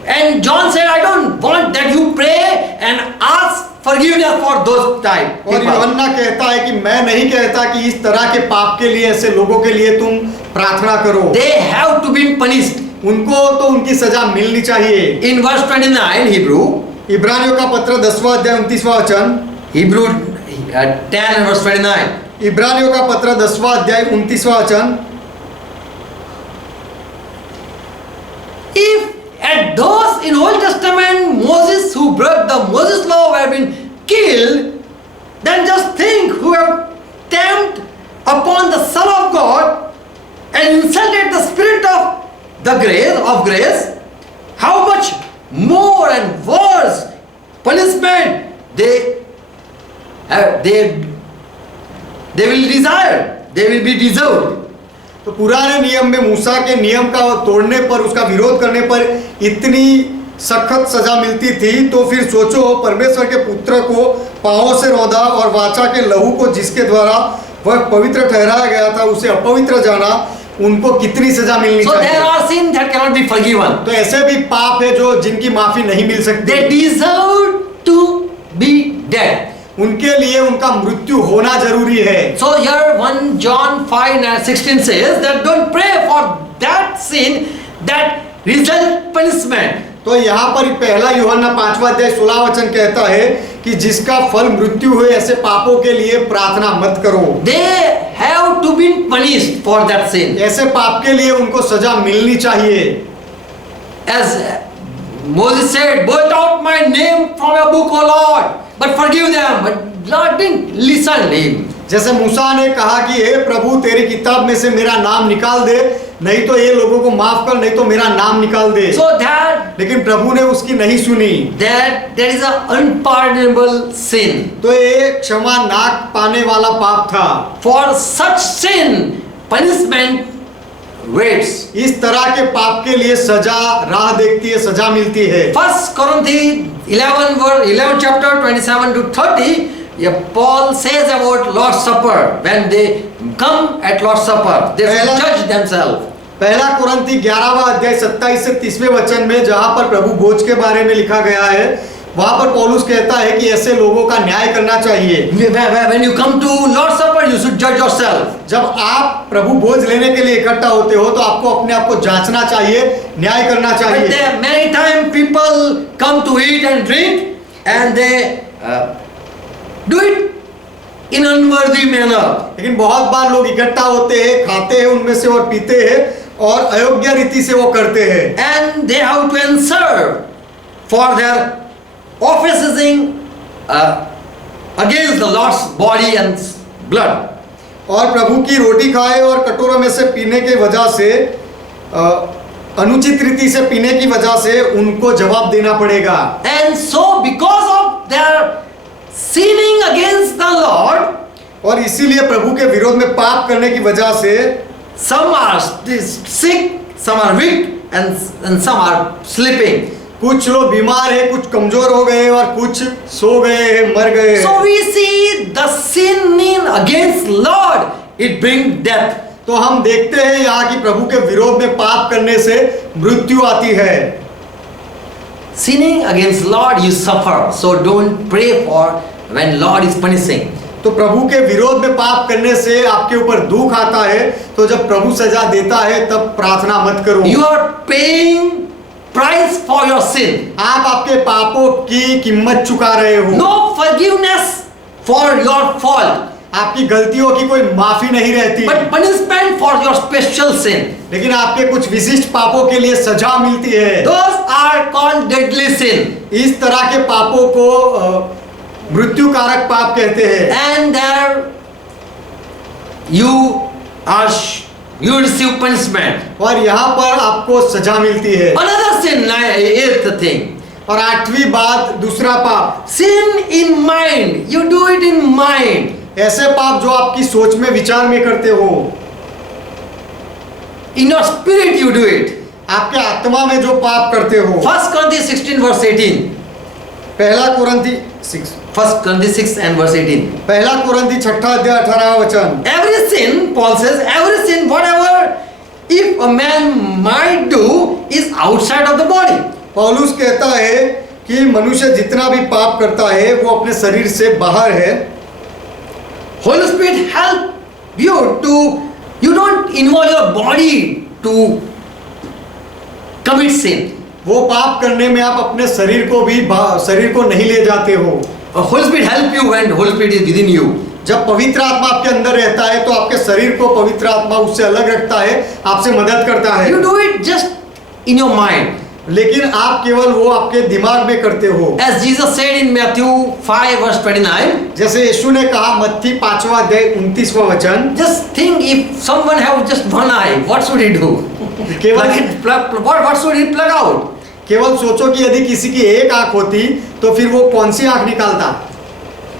And John said, I don't want that you pray and ask forgiveness for those type और people. यूहन्ना कहता है कि मैं नहीं कहता कि इस तरह के पाप के लिए, ऐसे लोगों के लिए तुम प्रार्थना करो। They have to be punished. उनको तो उनकी सजा मिलनी चाहिए। In verse 29, Hebrew, इब्रानियों का पत्र 10वां अध्याय 29वां वचन, Hebrew 10 and verse 29. इब्रानियों का पत्र 10वां अध्याय 29वां वचन, If at those in Old Testament Moses who broke the Moses law have been killed, then just think who have stamped upon the Son of God and insulted the Spirit of the grace, how much more and worse punishment they will desire, they will be deserved. तो पुराने नियम में मूसा के नियम का तोड़ने पर, उसका विरोध करने पर इतनी सख्त सजा मिलती थी, तो फिर सोचो परमेश्वर के पुत्र को पांवों से रौंदा और वाचा के लहू को जिसके द्वारा वह पवित्र ठहराया गया था उसे अपवित्र जाना, उनको कितनी सजा मिलनी So there चाहिए। are sins that cannot be forgiven. तो ऐसे भी पाप है जो जिनकी माफी नहीं मिल सकती, They deserve to be dead. उनके लिए उनका मृत्यु होना जरूरी है। So here 1 John 5:16 says that don't pray for that sin that result punishment. तो यहाँ पर पहला यूहन्ना 5वां अध्याय 16 वचन कहता है कि जिसका फल मृत्यु हुए ऐसे पापों के लिए प्रार्थना मत करो। They have to be punished for that sin. ऐसे पाप के लिए उनको सजा मिलनी चाहिए। As Moses said, blot out my name from your book, O Lord, but forgive them. But Lord didn't listen to him. जैसे मूसा ने कहा कि हे प्रभु तेरी किताब में से मेरा नाम निकाल दे, नहीं तो ये लोगों को माफ कर, नहीं तो मेरा नाम निकाल दे। So that लेकिन प्रभु ने उसकी नहीं सुनी। there is an unpardonable sin. तो ये क्षमा ना पाने वाला पाप था। For such sin, punishment waits. इस तरह के पाप के लिए सजा राह देखती है, सजा मिलती है। 1 Corinthians 11 chapter 27 to 30, Paul says about Lord's Supper. When they come at Lord's Supper, they should judge themselves. पहला कुरिन्थी 11वां अध्याय 27 से 30वें वचन में जहां पर प्रभु भोज के बारे में लिखा गया है, वहां पर पौलुस कहता है कि ऐसे लोगों का न्याय करना चाहिए। When you come to Lord's Supper, you should judge yourself. जब आप प्रभु भोज लेने के लिए इकट्ठा होते हो तो आपको अपने आप को जांचना चाहिए, न्याय करना But चाहिए। there many times people come to eat and drink, and they do it in unworthy manner. लेकिन बहुत बार लोग इकट्ठा होते हैं, खाते हैं उनमें से और पीते हैं और अयोग्य रीति से वो करते हैं। And they have to answer for their offenses against the Lord's body and blood. और प्रभु की रोटी खाए और कटोरों में से पीने की वजह से, अनुचित रीति से पीने की वजह से उनको जवाब देना पड़ेगा। And so because of their sinning against the Lord, और इसीलिए प्रभु के विरोध में पाप करने की वजह से some are sick, some are weak, and some are sleeping. कुछ लोग बीमार हैं, कुछ कमजोर हो गए और कुछ सो गए हैं, मर गए। So we see the sinning against Lord, it brings death. तो हम देखते हैं यहाँ की प्रभु के विरोध में पाप करने से मृत्यु आती है। Sinning against Lord, you suffer. So don't pray for when Lord is punishing. तो प्रभु के विरोध में पाप करने से आपके ऊपर दुख आता है, तो जब प्रभु सजा देता है तब प्रार्थना मत करो। You are paying price for your sin. आप आपके पापों की कीमत चुका रहे हो। No forgiveness for your fault, आपकी गलतियों की कोई माफी नहीं रहती, but punishment for your special sin. लेकिन आपके कुछ विशिष्ट पापों के लिए सजा मिलती है। Those are called deadly sin. इस तरह के पापों को मृत्यु कारक पाप कहते हैं। And there you receive punishment. और यहाँ पर आपको सजा मिलती है। Another sin, eighth thing. और 8वीं बात, दूसरा पाप, Sin in mind. You do it in mind. ऐसे पाप जो आपकी सोच में, विचार में करते हो। In your spirit you do it. आपके आत्मा में जो पाप करते हो। 1 Corinthians 16 verse 18. पहला कुरिन्थी 6 1 Corinthians 6 and verse 18. पहला कुरिन्थी 6 अध्याय 18 वचन। Every sin, Paul says, every sin, whatever, if a man might do, is outside of the body. पौलुस कहता है कि मनुष्य जितना भी पाप करता है वो अपने शरीर से बाहर है। Holy Spirit help you to, you don't involve your body to commit sin. वो पाप करने में आप अपने शरीर को नहीं ले जाते हो। Holy Spirit help you when Holy Spirit is within you. जब पवित्र आत्मा आपके अंदर रहता है तो आपके शरीर को पवित्र आत्मा उससे अलग रखता है, आपसे मदद करता है। You do it just in your mind. लेकिन आप केवल वो आपके दिमाग में करते हो। As Jesus said in Matthew 5 verse 29. जैसे यीशु ने कहा मत्ती 5वां अध्याय 29वां वचन। Just think, if someone have just one eye, what should he do? केवल What should he plug out? केवल सोचो कि यदि किसी की एक आंख होती तो फिर वो कौन सी आंख निकालता।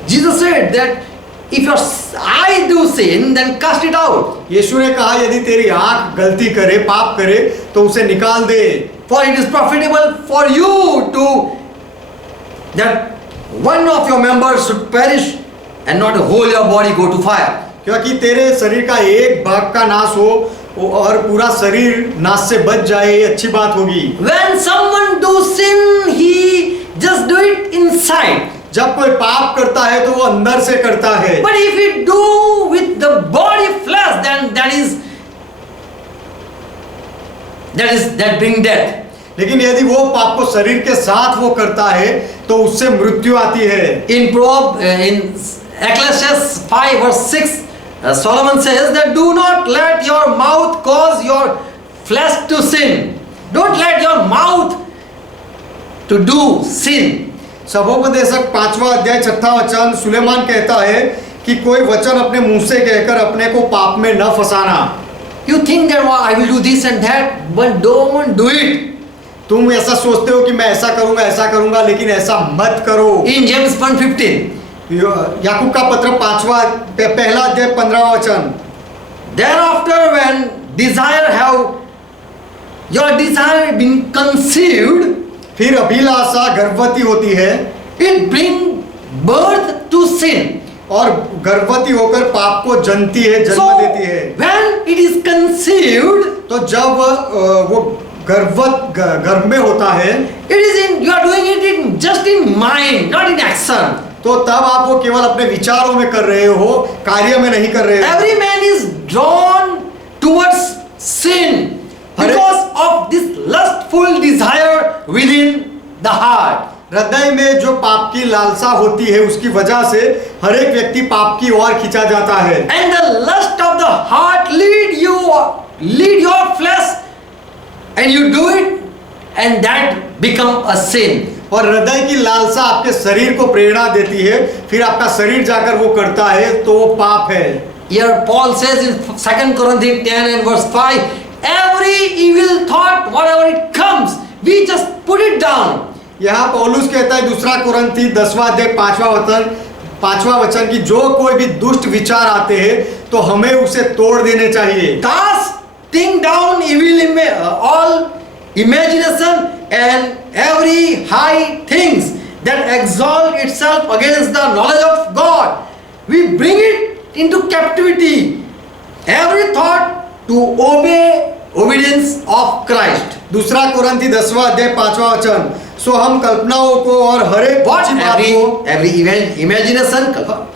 Jesus said that if your eye do sin, then cast it out. यीशु ने कहा यदि तेरी आंख गलती करे, पाप करे, तो उसे निकाल दे। For it is profitable for you to that one of your members should perish and not the whole your body go to fire. क्योंकि तेरे शरीर का एक भाग का नाश हो और पूरा शरीर नाश से बच जाए, ये अच्छी बात होगी। When someone do sin, he just do it inside. जब कोई पाप करता है तो वो अंदर से करता है। But if we do with the body flesh, then that bring death. लेकिन यदि वो पाप को शरीर के साथ वो करता है तो उससे मृत्यु आती है। In Ecclesiastes 5 verse 6, Solomon says that do not let your mouth cause your flesh to sin. Don't let your mouth to do sin. सभोपदेशक 5वां अध्याय 6वां वचन सुलेमान कहता है कि कोई वचन अपने मुंह से कहकर अपने को पाप में न फंसाना। You think that I will do this and that, but don't do it. तुम ऐसा सोचते हो कि मैं ऐसा करूंगा, लेकिन ऐसा मत करो। In James 1:15, याकूब का पत्र 5वां पहला अध्याय 15वां वचन, thereafter when your desire been conceived, फिर अभिलाषा गर्भवती होती है, it bring birth to sin. और गर्भवती होकर पाप को जनती है, जन्म So देती है। when it is conceived, तो जब वो गर्भ में होता है, you are doing it just in mind, not in action. तो तब आप वो केवल अपने विचारों में कर रहे हो, कार्य में नहीं कर रहे हो। Every man is drawn towards sin because of this lustful desire within the heart. हृदय में जो पाप की लालसा होती है उसकी वजह से हर एक व्यक्ति पाप की ओर खींचा जाता है। And the lust of the heart lead your flesh, and you do it, and that become a sin. और हृदय की लालसा आपके शरीर को प्रेरणा देती है, फिर आपका शरीर जाकर वो करता है, तो वो पाप है। Here Paul says in 2 Corinthians 10 and verse 5, every evil thought, whatever it comes, we just put it down. यहाँ पौलुस कहता है 2 कुरिन्थी 10वां अध्याय 5वां वचन कि जो कोई भी दुष्ट विचार आते हैं तो हमें उसे तोड़ देने चाहिए। Casting down all imagination and every high things that exalt itself against the knowledge of God, we bring it into captivity, every thought to obey obedience of Christ. 2 कुरिन्थी 10वां अध्याय 5वां वचन, सो हम कल्पनाओं को और हर एक ऊंची बात को, every imagination,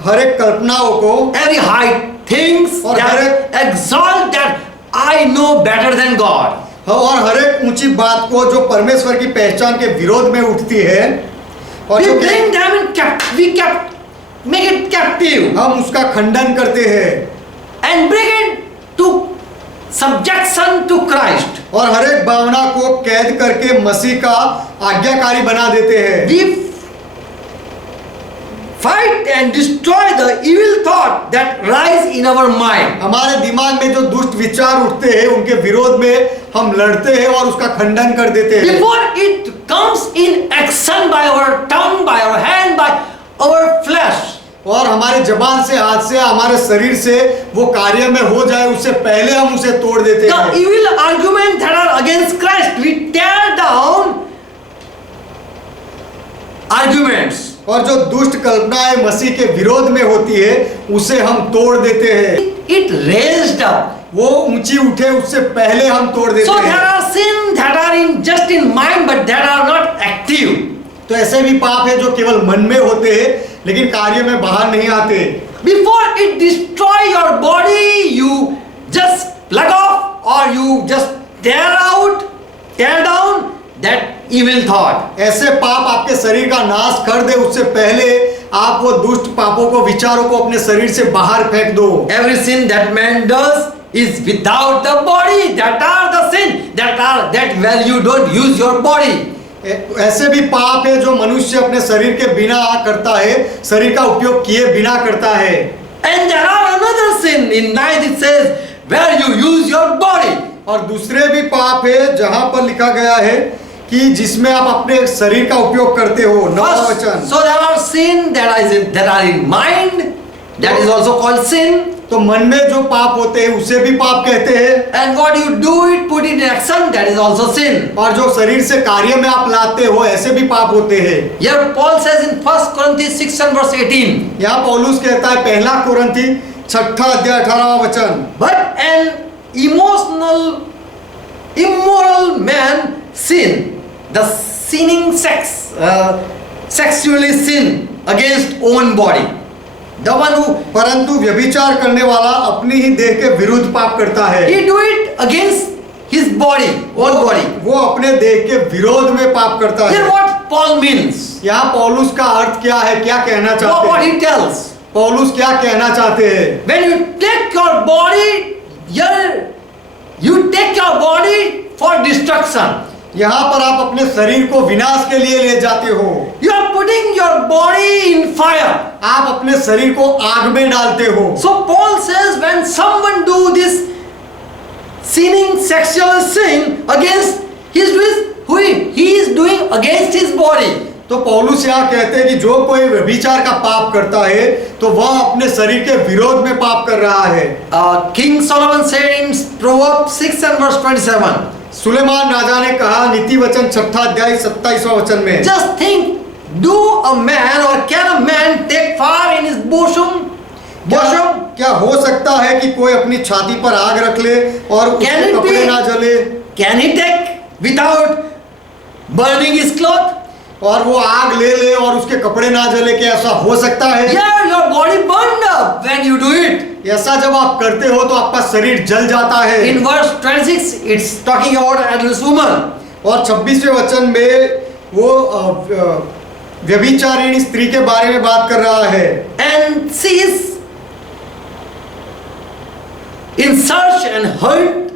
हर एक कल्पनाओं को, every high things और that exalt that I know better than God. और हर एक ऊंची बात को जो परमेश्वर की पहचान के विरोध में उठती है, और We bring them in make it captive हम उसका खंडन करते हैं and bring it to subjection to Christ. और हर एक भावना को कैद करके मसीह का आज्ञाकारी बना देते हैं। We fight and destroy the evil thought that rise in our mind. हमारे दिमाग में जो दुष्ट विचार उठते हैं उनके विरोध में हम लड़ते हैं और उसका खंडन कर देते हैं। Before it comes in action by our tongue, by our hand, by our flesh. और हमारे जबान से, हाथ से, हमारे शरीर से वो कार्य में हो जाए उससे पहले हम उसे तोड़ देते हैं। The evil arguments that are against Christ, we tear down arguments. और जो दुष्ट कल्पनाएं मसीह के विरोध में होती है उसे हम तोड़ देते हैं। It raised up. वो ऊंची उठे उससे पहले हम तोड़ देते So there हैं। are sins that are just in mind, but that are not active. तो ऐसे भी पाप है जो केवल मन में होते हैं लेकिन कार्य में बाहर नहीं आते। Before it destroy your body, you just plug off or you just tear down that evil thought. ऐसे पाप आपके शरीर का नाश कर दे उससे पहले आप वो दुष्ट पापों को, विचारों को अपने शरीर से बाहर फेंक दो। Every sin that man does is without the body. That are the sin that when you don't use your body. ऐसे भी पाप है जो मनुष्य अपने शरीर के बिना करता है, शरीर का उपयोग किए बिना करता है। And there are another sin in 9 it says where you use your body. और दूसरे भी पाप है जहां पर लिखा गया है कि जिसमें आप अपने शरीर का उपयोग करते हो। 9वां First, वचन। so there are sin that are in mind, that is also called sin. तो मन में जो पाप होते हैं उसे भी पाप कहते हैं, And what you do it, put it in action, that is also sin. और जो शरीर से कार्य में आप लाते हो ऐसे भी पाप होते हैं। Here Paul says in 1 Corinthians 6 and verse 18, यहाँ पौलुस कहता है 1 कोरिन्थी 6 अध्याय 18वां वचन, but an immoral man sin, the sinning sexually sin against own body. The one who परंतु व्यभिचार करने वाला अपनी ही देह के विरुद्ध पाप करता है। he do it against his body, own body. वो अपने देह के विरोध में पाप करता Here है। what Paul means, यहाँ पौलुस का अर्थ क्या है, क्या कहना चाहते what हैं? he tells, पौलुस क्या कहना चाहते हैं? when you take your body, you take your body for destruction. यहाँ पर आप अपने शरीर को विनाश के लिए ले जाते हो। You are putting your body in fire. आप अपने शरीर को आग में डालते हो। So Paul says when someone do this sinning sexual sin against he is doing against his body. तो पौलुस यहाँ कहते हैं कि जो कोई व्यभिचार का पाप करता है तो वह अपने शरीर के विरोध में पाप कर रहा है। King Solomon said in Proverbs 6 and verse 27. Suleman राजा ने कहा नीति वचन 6 अध्याय 27वां वचन में, Just think, do a man or can a man take fire in his bosom? क्या हो सकता है कि कोई अपनी छाती पर आग रख ले और उसके Can it कपड़े be? ना जले, Can he take without burning his cloth? और वो आग ले ले और उसके कपड़े ना जले? क्या ऐसा हो सकता है? Yeah, your body burned up when you do it. ऐसा जब आप करते हो तो आपका शरीर जल जाता है। In verse 26, it's talking about adulterous woman. और 26वें वचन में वो व्यभिचारिणी स्त्री के बारे में बात कर रहा है। And she is in search and hunt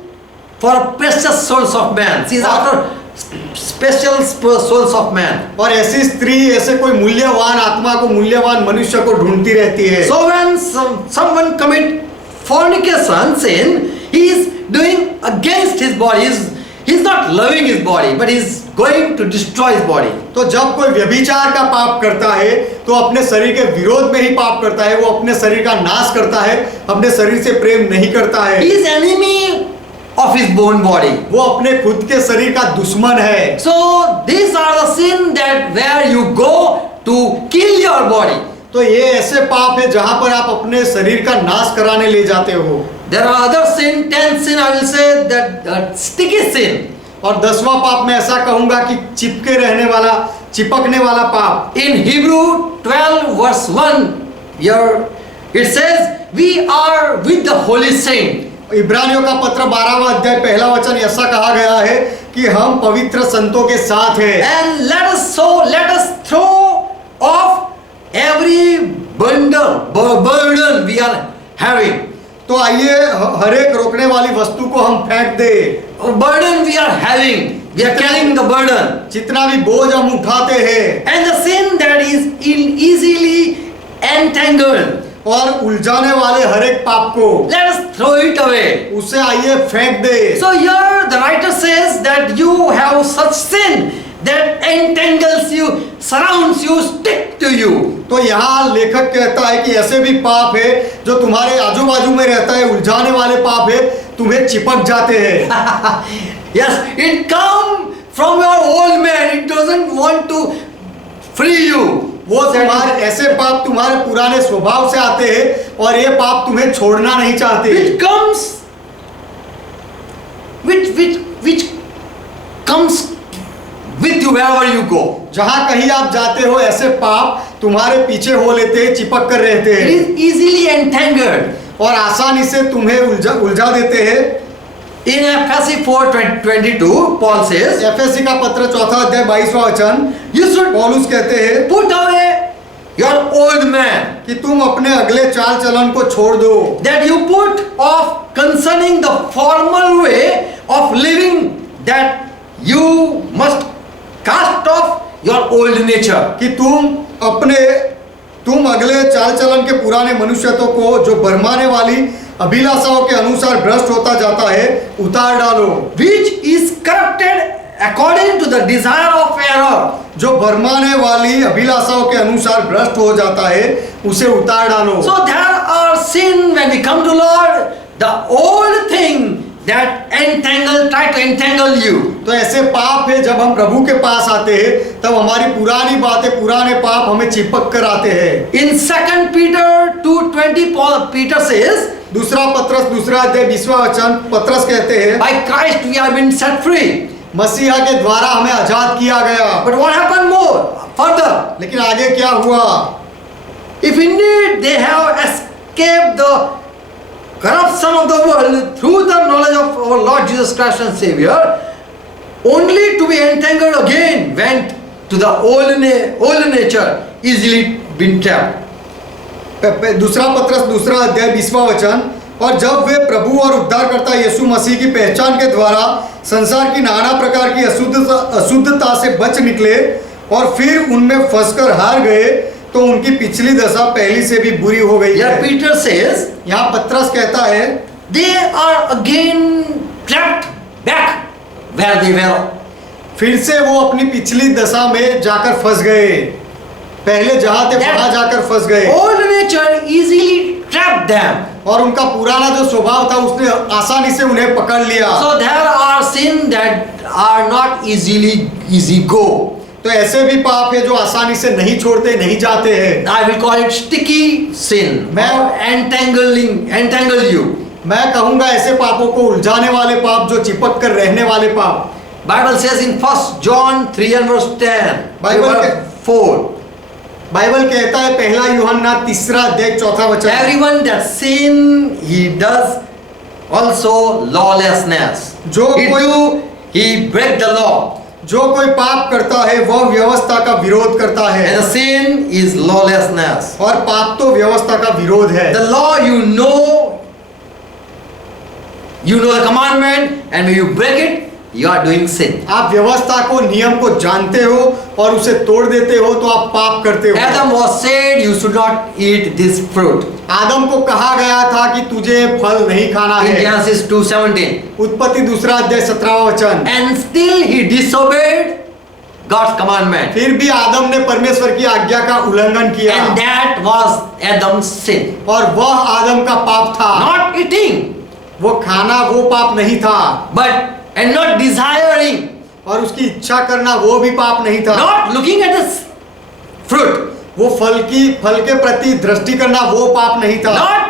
for precious souls of man. She is after special souls of man. और ऐसी स्त्री ऐसे कोई मूल्यवान आत्मा को, मूल्यवान मनुष्य को ढूंढती रहती है। So when someone commit fornication sin, he is doing against his body. He's not loving his body, but he's going to destroy his body. तो जब कोई व्यभिचार का पाप करता है तो अपने शरीर के विरोध में ही पाप करता है। वो अपने शरीर का नाश करता है, अपने शरीर से प्रेम नहीं करता है। He is enemy of his own body. वो अपने खुद के शरीर का दुश्मन है। So these are the sin that where you go to kill your body. तो ये ऐसे पाप है जहां पर आप अपने शरीर का नाश कराने ले जाते हो। There are other sin, 10 sin I will say that sticky sin. और 10वां पाप मैं ऐसा कहूंगा कि चिपके रहने वाला, चिपकने वाला पाप। In Hebrew 12 verse 1, here it says, we are with the holy saint. इब्रानियों का पत्र 12वां अध्याय 1 वचन ऐसा कहा गया है कि हम पवित्र संतों के साथ हैं। And let us throw off every burden we are having. तो आइए हर एक रोकने वाली वस्तु को हम फेंक दे। Burden we are having, we are carrying the burden. जितना भी बोझ हम उठाते हैं And the sin that is easily entangled, और उलझाने वाले हर एक पाप को let us throw it away. उसे आइए फेंक दे। So here the writer says that you have such sin that entangles you, surrounds you, stick to you. तो यहाँ लेखक कहता है कि ऐसे भी पाप है जो तुम्हारे आजू बाजू में रहता है, उलझाने वाले पाप है, तुम्हें चिपक जाते हैं। Yes, it come from your old man. It doesn't want to free you. वो तुम्हारे ऐसे पाप तुम्हारे पुराने स्वभाव से आते हैं और ये पाप तुम्हें छोड़ना नहीं चाहते। Which comes, which comes with you wherever you go. जहाँ कहीं आप जाते हो ऐसे पाप तुम्हारे पीछे हो लेते हैं, चिपक कर रहते It हैं is easily entangled. और आसानी से तुम्हें उलझा देते हैं। In Ephesians 4:22, Paul says, FSc का पत्र 4 अध्याय 22वां वचन, you should पौलुस कहते हैं put away your old man, कि तुम अपने अगले चाल चलन को छोड़ दो, that you put off concerning the formal way of living, that you must cast off your old nature. कि तुम अगले चाल चलन के पुराने मनुष्यत्व को जो भरमाने वाली अभिलाषाओं के अनुसार भ्रष्ट होता जाता है उतार डालो, Which is corrupted according to the desire of error. जो भरमाने वाली अभिलाषाओं के अनुसार भ्रष्ट हो जाता है उसे उतार डालो। So there are sin when we come to Lord, the old thing that try to entangle you. तो ऐसे पाप है जब हम प्रभु के पास आते हैं तब हमारी पुरानी बातें पुराने पाप हमें चिपक कर आते हैं। In 2 Peter 2:20, Peter says, दूसरा पत्रस दूसरा अध्याय 20वां वचन पत्रस कहते हैं, by Christ we have been set free. मसीहा के द्वारा हमें आजाद किया गया। But what happened more? Further, लेकिन आगे क्या हुआ? if indeed they have escaped the corruption of the world through the knowledge of our Lord Jesus Christ and Savior, only to be entangled again went to the old nature, easily been trapped. दूसरा पत्रस दूसरा अध्याय 20वां वचन, और जब वे प्रभु और उद्धारकर्ता यीशु मसीह की पहचान के द्वारा संसार की नाना प्रकार की अशुद्धता से बच निकले और फिर उनमें फंसकर हार गए तो उनकी पिछली दशा पहली से भी बुरी हो गई है। Here Peter says, यहाँ पत्रस कहता है, they are again trapped back where they were. फिर से वो अपनी पिछली दशा में जाकर फंस गए, पहले जहां थे वहां जाकर फंस गए। Old nature easily trapped them. और उनका पुराना जो स्वभाव था उसने आसानी से उन्हें पकड़ लिया। So there are sin that are not easy go. तो ऐसे भी पाप है जो आसानी से नहीं छोड़ते नहीं जाते हैं। I will call it sticky sin. Entangle you. मैं कहूंगा ऐसे पापों को उलझाने वाले पाप, जो चिपक कर रहने वाले पाप। Bible says in 1 John 3 and verse 10. Bible 4. Bible कहता है पहला यूहन्ना 3 अध्याय 4 वचन, Everyone that sin he does also lawlessness. He break the law. जो कोई पाप करता है वह व्यवस्था का विरोध करता है। And the sin is lawlessness. और पाप तो व्यवस्था का विरोध है। The law you know the commandment, and when you break it, you are doing sin. आप व्यवस्था को नियम को जानते हो और उसे तोड़ देते हो तो आप पाप करते हो। Adam was said you should not eat this fruit. आदम को कहा गया था कि तुझे फल नहीं खाना In है। Genesis 2:17. उत्पत्ति 2 अध्याय 17वां वचन। And still he disobeyed God's commandment. फिर भी आदम ने परमेश्वर की आज्ञा का उल्लंघन किया। And that was Adam's sin. और वह आदम का पाप था। Not eating, वो खाना वो पाप नहीं था। and not desiring, और उसकी इच्छा करना वो भी पाप नहीं था। not looking at the fruit, वो फल के प्रति दृष्टि करना वो पाप नहीं था। not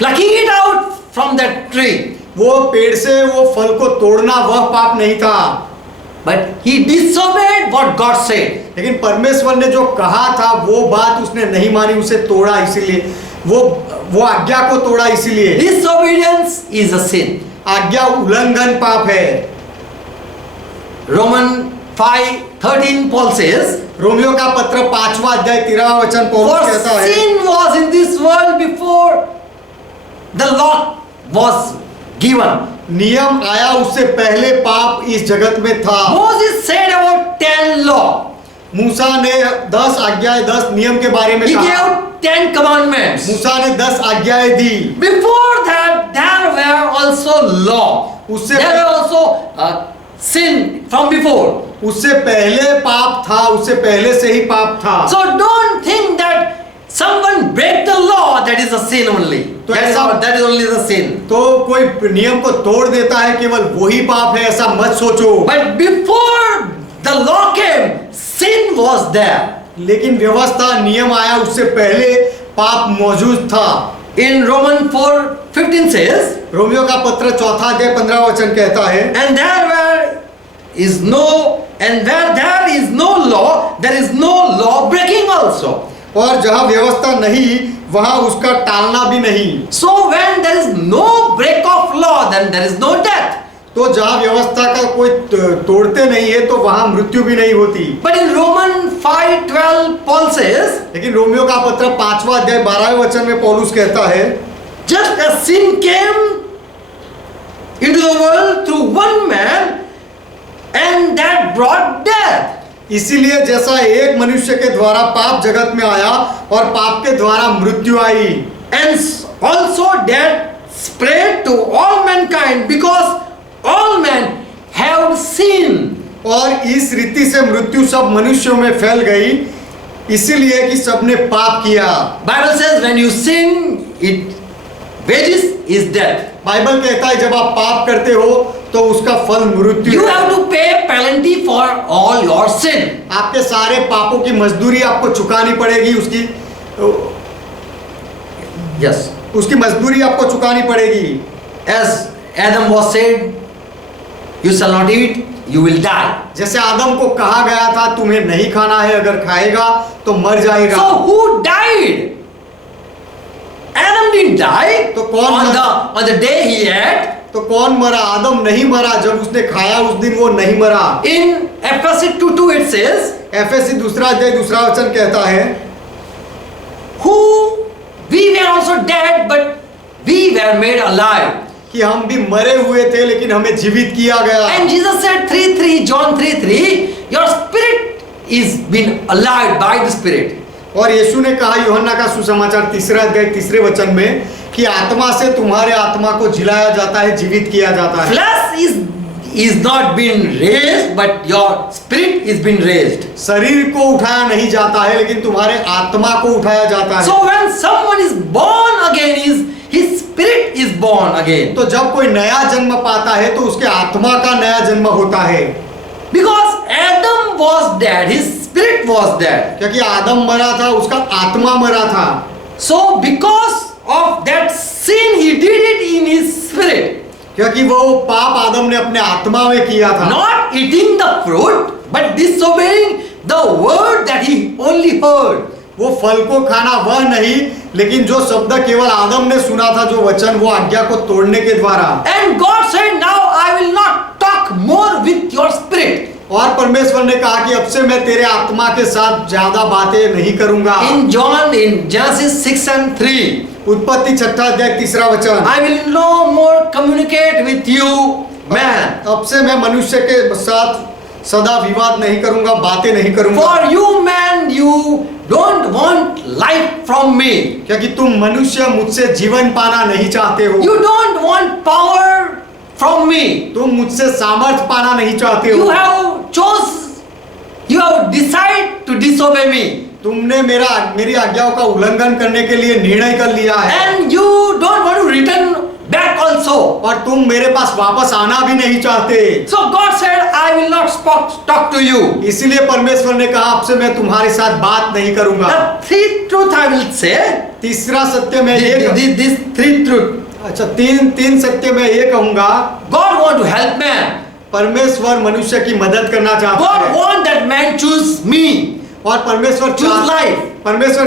plucking it out from that tree, वो पेड़ से वो फल को तोड़ना वह पाप नहीं था। but he disobeyed what God said. लेकिन परमेश्वर ने जो कहा था वो बात उसने नहीं मानी, उसे तोड़ा, इसीलिए वो आज्ञा को तोड़ा। इसीलिए Disobedience is a sin. आज्ञा उल्लंघन पाप है। Romans 5:13 Paul says, रोमियो का पत्र 5वां अध्याय 13वां वचन पौलुस for कहता है, sin was in this world before the law was given. नियम आया उससे पहले पाप इस जगत में था। Moses said about 10 law. मूसा ने 10 आज्ञाएं 10 नियम के बारे में He कहा। gave 10 commandments. मूसा ने 10 आज्ञाएं दी। Before that, there were also law. उससे There were also sin from before. उससे पहले पाप था, उससे पहले से ही पाप था। So don't think that someone break the law, that is a sin only. तो That is only the sin. तो कोई नियम को तोड़ देता है केवल वही पाप है, ऐसा मत सोचो। But before the law came, sin was there. लेकिन व्यवस्था नियम आया उससे पहले पाप मौजूद था। In Romans 4:15 says, रोमियो का पत्र 4 अध्याय 15 वचन कहता है, and where there is no law, there is no law breaking also. और जहाँ व्यवस्था नहीं वहाँ उसका टालना भी नहीं। So when there is no break of law, then there is no death. तो जहाँ व्यवस्था का कोई तोड़ते नहीं है तो वहाँ मृत्यु भी नहीं होती। But in Romans 5:12 Paul says, लेकिन रोमियो का पत्र 5वां अध्याय 12वें वचन में पौलुस कहता है, just as sin came into the world through one man, and that brought death. इसीलिए जैसा एक मनुष्य के द्वारा पाप जगत में आया और पाप के द्वारा मृत्यु आई, And also death spread to all mankind because all men और इस रीति से मृत्यु सब मनुष्यों में फैल गई, इसीलिए कि सबने पाप किया। Bible says when you sin, it wages is death. Bible कहता है जब आप पाप करते हो तो उसका फल मृत्यु You है। have to pay penalty for all your sin. आपके सारे पापों की मजदूरी आपको चुकानी पड़ेगी, Yes. उसकी मजदूरी आपको चुकानी पड़ेगी। As Adam was said, you shall not eat, you will die. जैसे आदम को कहा गया था तुम्हें नहीं खाना है, अगर खाएगा तो मर जाएगा। So who died? Adam didn't die. तो कौन on the day he ate? तो कौन मरा? आदम नहीं मरा, जब उसने खाया उस दिन वो नहीं मरा। In Ephesians 2:2 it says, FAC 2 अध्याय 2 वचन कहता है, who we were also dead, but we were made alive. कि हम भी मरे हुए थे लेकिन हमें जीवित किया गया। And Jesus said 3:3, John 3:3, your spirit is been alive by the Spirit. और यीशु ने कहा यूहन्ना का सुसमाचार 3 अध्याय 3 वचन में कि आत्मा से तुम्हारे आत्मा को जिलाया जाता है, जीवित किया जाता है। Flesh is not been raised, but your spirit is been raised. शरीर को उठाया नहीं जाता है लेकिन तुम्हारे आत्मा को उठाया जाता है। So when someone is born again, his spirit is born again. तो जब कोई नया जन्म पाता है तो उसके आत्मा का नया जन्म होता है। Because Adam was dead, his spirit was dead. क्योंकि आदम मरा था, उसका आत्मा मरा था। So because of that sin, he did it in his spirit. क्योंकि वो पाप आदम ने अपने आत्मा में किया था। Not eating the fruit, but disobeying the word that he only heard. वो फल को खाना वह नहीं, लेकिन जो शब्द केवल आदम ने सुना था, जो वचन, वो आज्ञा को तोड़ने के द्वारा। And God said, now I will not talk more with your spirit. और परमेश्वर ने कहा कि अब से मैं तेरे आत्मा के साथ ज्यादा बातें नहीं करूंगा। In Genesis 6:3, उत्पत्ति 6 अध्याय 3 वचन, I will no more communicate with you, man. अब से मैं मनुष्य के साथ सदा विवाद नहीं करूंगा, बातें नहीं करूंगा। For you, man, you don't want life from me. क्योंकि तुम मनुष्य मुझसे जीवन पाना नहीं चाहते हो। You don't want power from me. तुम मुझसे सामर्थ पाना नहीं चाहते You हो। you have decided to disobey me. तुमने मेरी आज्ञाओं का उल्लंघन करने के लिए निर्णय कर लिया है। And you don't want to return back also. और तुम मेरे पास वापस आना भी नहीं चाहते। So God said, I will not talk to you. इसलिए परमेश्वर ने कहा अब से मैं तुम्हारे साथ बात नहीं करूंगा। The three truth I will say. तीसरा सत्य मैं ये This three truth. अच्छा तीन सत्य मैं ये कहूंगा। God want to help man. परमेश्वर मनुष्य की मदद करना चाहता God है। want that man choose me. और परमेश्वर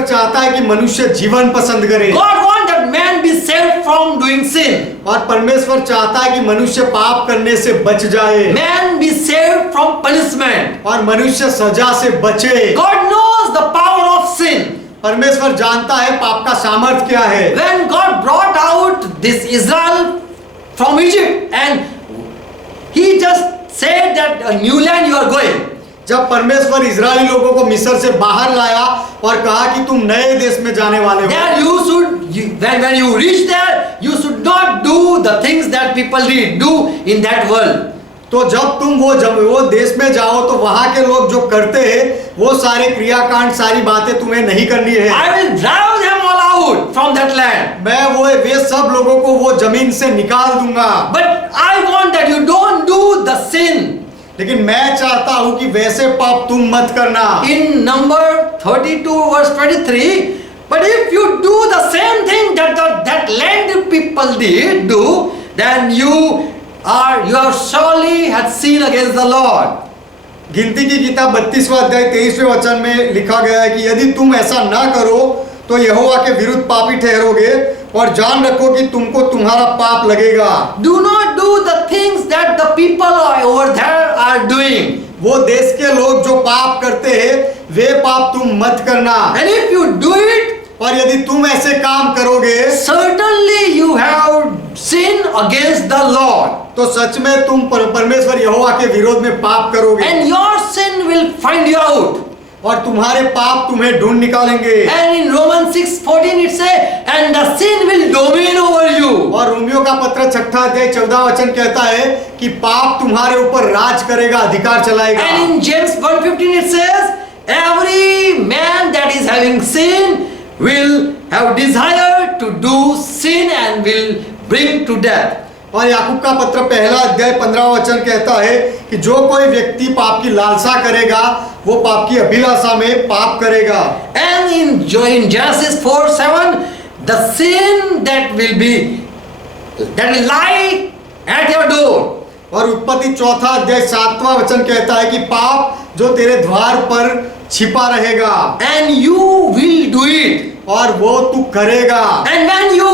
चाहता है कि मनुष्य जीवन पसंद करे। God want that man be saved from doing sin. और परमेश्वर चाहता है कि मनुष्य पाप करने से बच जाए। Man be saved from punishment. और मनुष्य सजा से बचे। God knows the power of sin. परमेश्वर जानता है पाप का सामर्थ्य क्या है। When God brought out this Israel from Egypt and he just said that a new land you are going. जब परमेश्वर इजरायली लोगों को मिस्र से बाहर लाया और कहा कि तुम नए देश में जाने वाले हो। There when you reach there, you should not do the things that people do in that world. तो जब तुम वो देश में जाओ तो वहां के लोग जो करते हैं वो सारे क्रियाकांड, सारी बातें तुम्हें नहीं करनी है। I will drive them all out from that land. मैं वे सब लोगों को वो जमीन से निकाल दूंगा। But I want that you don't do the sin. लेकिन मैं चाहता हूं कि वैसे पाप तुम मत करना। In number 32:23, but if you do the same thing that land people do, then you have surely had sinned against the Lord. गिनती की किताब 32वां अध्याय 23वें वचन में लिखा गया है कि यदि तुम ऐसा ना करो तो यहोवा के विरुद्ध पापी ठहरोगे और जान रखो कि तुमको तुम्हारा पाप लगेगा। Do not do the things that the people over there are doing. वो देश के लोग जो पाप करते हैं वे पाप तुम मत करना। And if you do it, और यदि तुम ऐसे काम करोगे certainly you have sinned against the Lord. तो सच में तुम परमेश्वर यहोवा के विरोध में पाप करोगे। And your sin will find you out. और तुम्हारे पाप तुम्हें ढूंढ निकालेंगे। And in Romans 6:14 it says, and the sin will domain over you. और रोमियो का पत्र 6 अध्याय 14 वचन कहता है कि पाप तुम्हारे ऊपर राज करेगा, अधिकार चलाएगा। And in James 1:15 it says, every man that is having sin will have desire to do sin and will bring to death. और याकूब का पत्र 1 अध्याय 15 वचन कहता है कि जो कोई व्यक्ति पाप की लालसा करेगा वो पाप की अभिलाषा में पाप करेगा। And in Genesis 4:7, the sin that will lie at your door. और उत्पत्ति 4 अध्याय 7वां वचन कहता है कि पाप जो तेरे द्वार पर छिपा रहेगा, And you will do it. और वो तू करेगा। And when you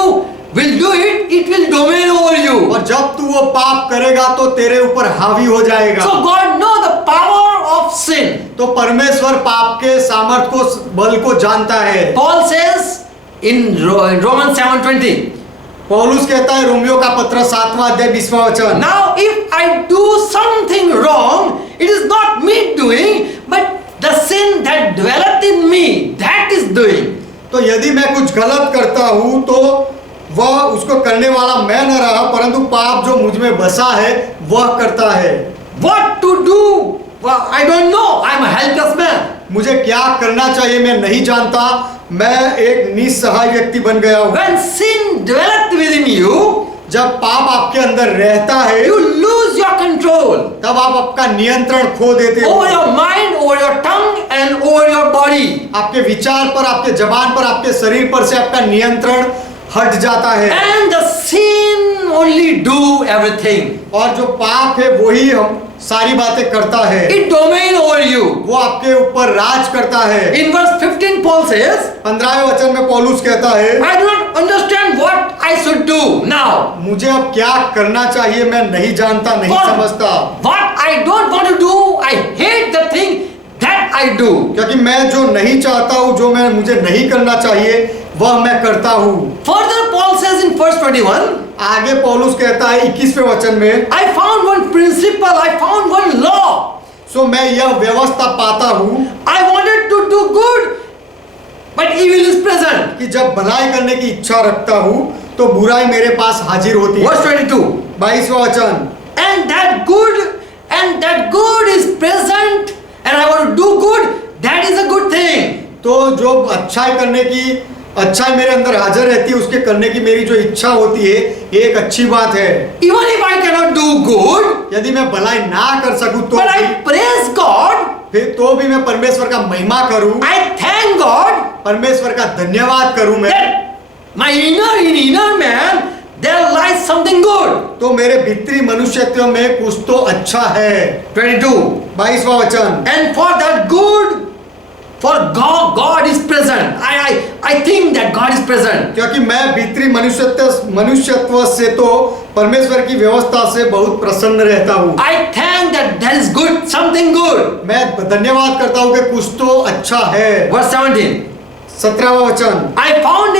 will do it, it will domain over you. और जब तू वो पाप करेगा तो तेरे ऊपर हावी हो जाएगा। So God knows the power of sin. तो परमेश्वर पाप के सामर्थ को, बल को जानता है। Paul says in Romans 7:20. पौलुस कहता है रोमियो का पत्र 7वां अध्याय 20वां वचन, Now if I do something wrong, it is not me doing, but the sin that dwelleth in me, that is doing. तो यदि मैं कुछ गलत करता हूं तो वह उसको करने वाला मैं न रहा, परंतु पाप जो मुझ में बसा है वह करता है। What to do? Well, I don't know. I am a helpless man. मुझे क्या करना चाहिए मैं नहीं जानता, मैं एक निस्सहाय व्यक्ति बन गया हूँ। When sin dwelleth within you, जब पाप आपके अंदर रहता है you lose your control तब आप आपका नियंत्रण खो देते हो। over your mind, over your tongue, and over your body. आपके विचार पर, आपके जबान पर, आपके शरीर पर से आपका नियंत्रण हट जाता है। And the sin only do everything. और जो पाप है वही हम सारी बातें करता है, It domain over you. वो आपके ऊपर राज करता है। In verse 15, Paul says, 15वें वचन में पौलुस कहता है, I do not understand what I should do now. मुझे अब क्या करना चाहिए मैं नहीं जानता, नहीं For समझता, what I don't want to do, I hate the thing that I do. क्योंकि मैं जो नहीं चाहता हूँ, जो मैं मुझे नहीं करना चाहिए वह मैं करता हूँ। Further, Paul says in verse 21, आगे पौलुस कहता है 21वें वचन में, I found one principle, I found one law. सो मैं यह व्यवस्था पाता हूँ I wanted to do good, but evil is present. कि जब भलाई करने की इच्छा रखता हूँ तो बुराई मेरे पास हाजिर होती है। Verse 22, 22वां वचन, and that good is present, and I want to do good, that is a good thing. तो जो अच्छाई करने की, अच्छाई मेरे अंदर हाजिर रहती है, उसके करने की मेरी जो इच्छा होती है ये एक अच्छी बात है। Even if I cannot do good, यदि मैं भलाई ना कर सकूं तो but I praise God, फिर तो भी मैं परमेश्वर का महिमा करूं, I thank God परमेश्वर का धन्यवाद करूं मैं, that my inner man, there lies something good. तो मेरे भीतरी मनुष्यत्व में कुछ तो अच्छा है। 22, 22वां वचन, and for that good, for God is present. I think that God is present. क्योंकि मैं भीतरी मनुष्यत्व से तो परमेश्वर की व्यवस्था से बहुत प्रसन्न रहता हूँ। I thank that there is good, something good. मैं धन्यवाद करता हूँ कि कुछ तो अच्छा है। Verse 17, 17वां वचन, I found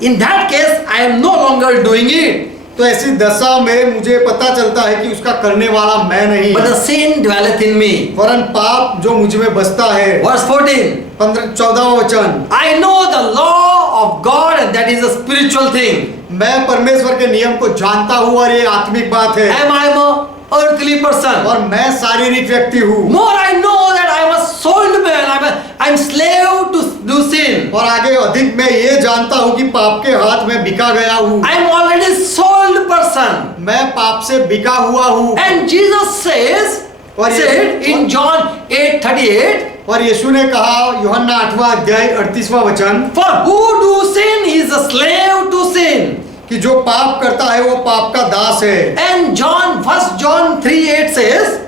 in that case I am no longer doing it, तो ऐसी दशा में मुझे पता चलता है कि उसका करने वाला मैं नहीं, but the sin dwelleth in me. वरन पाप जो मुझ में बसता है। Verse 14, 14वां वचन, I know the law of God, and that is a spiritual thing. मैं परमेश्वर के नियम को जानता हूँ और ये आत्मिक बात है। I am a earthly person. और मैं शारीरिक व्यक्ति हूँ। More I know that I am a sold man. I am slave to do sin. और आगे अधिक मैं ये जानता हूँ कि पाप के हाथ में बिका गया हूँ। I am already sold person. मैं पाप से बिका हुआ हूँ। And Jesus said in John 8:38, और यीशु ने कहा यूहन्ना 8वां अध्याय 38वां वचन, for who do sin is a slave to sin. कि जो पाप करता है वो पाप का दास है। And 1 John 3:8 says,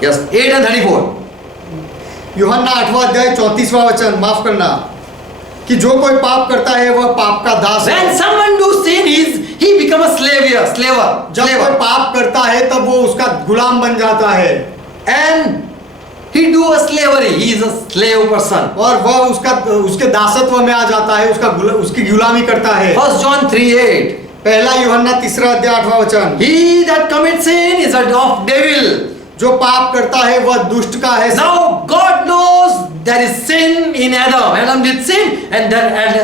yes, 8 and 34. यूहन्ना 8वां अध्याय 34वां वचन, माफ करना, कि जो कोई पाप करता है वह पाप का दास है। When someone do sin, he become a slaver. जब कोई पाप करता है तब वो उसका गुलाम बन जाता है। And he do a slavery. He is a slave person. और वह उसके दासत्व में आ जाता है, उसकी गुलामी करता है। 1 John 3:8. पहला यूहन्ना 3 अध्याय 8वां वचन, He that commits sin is of devil. जो पाप करता है वह दुष्ट का है। Now God knows there is sin in Adam. Adam did sin, and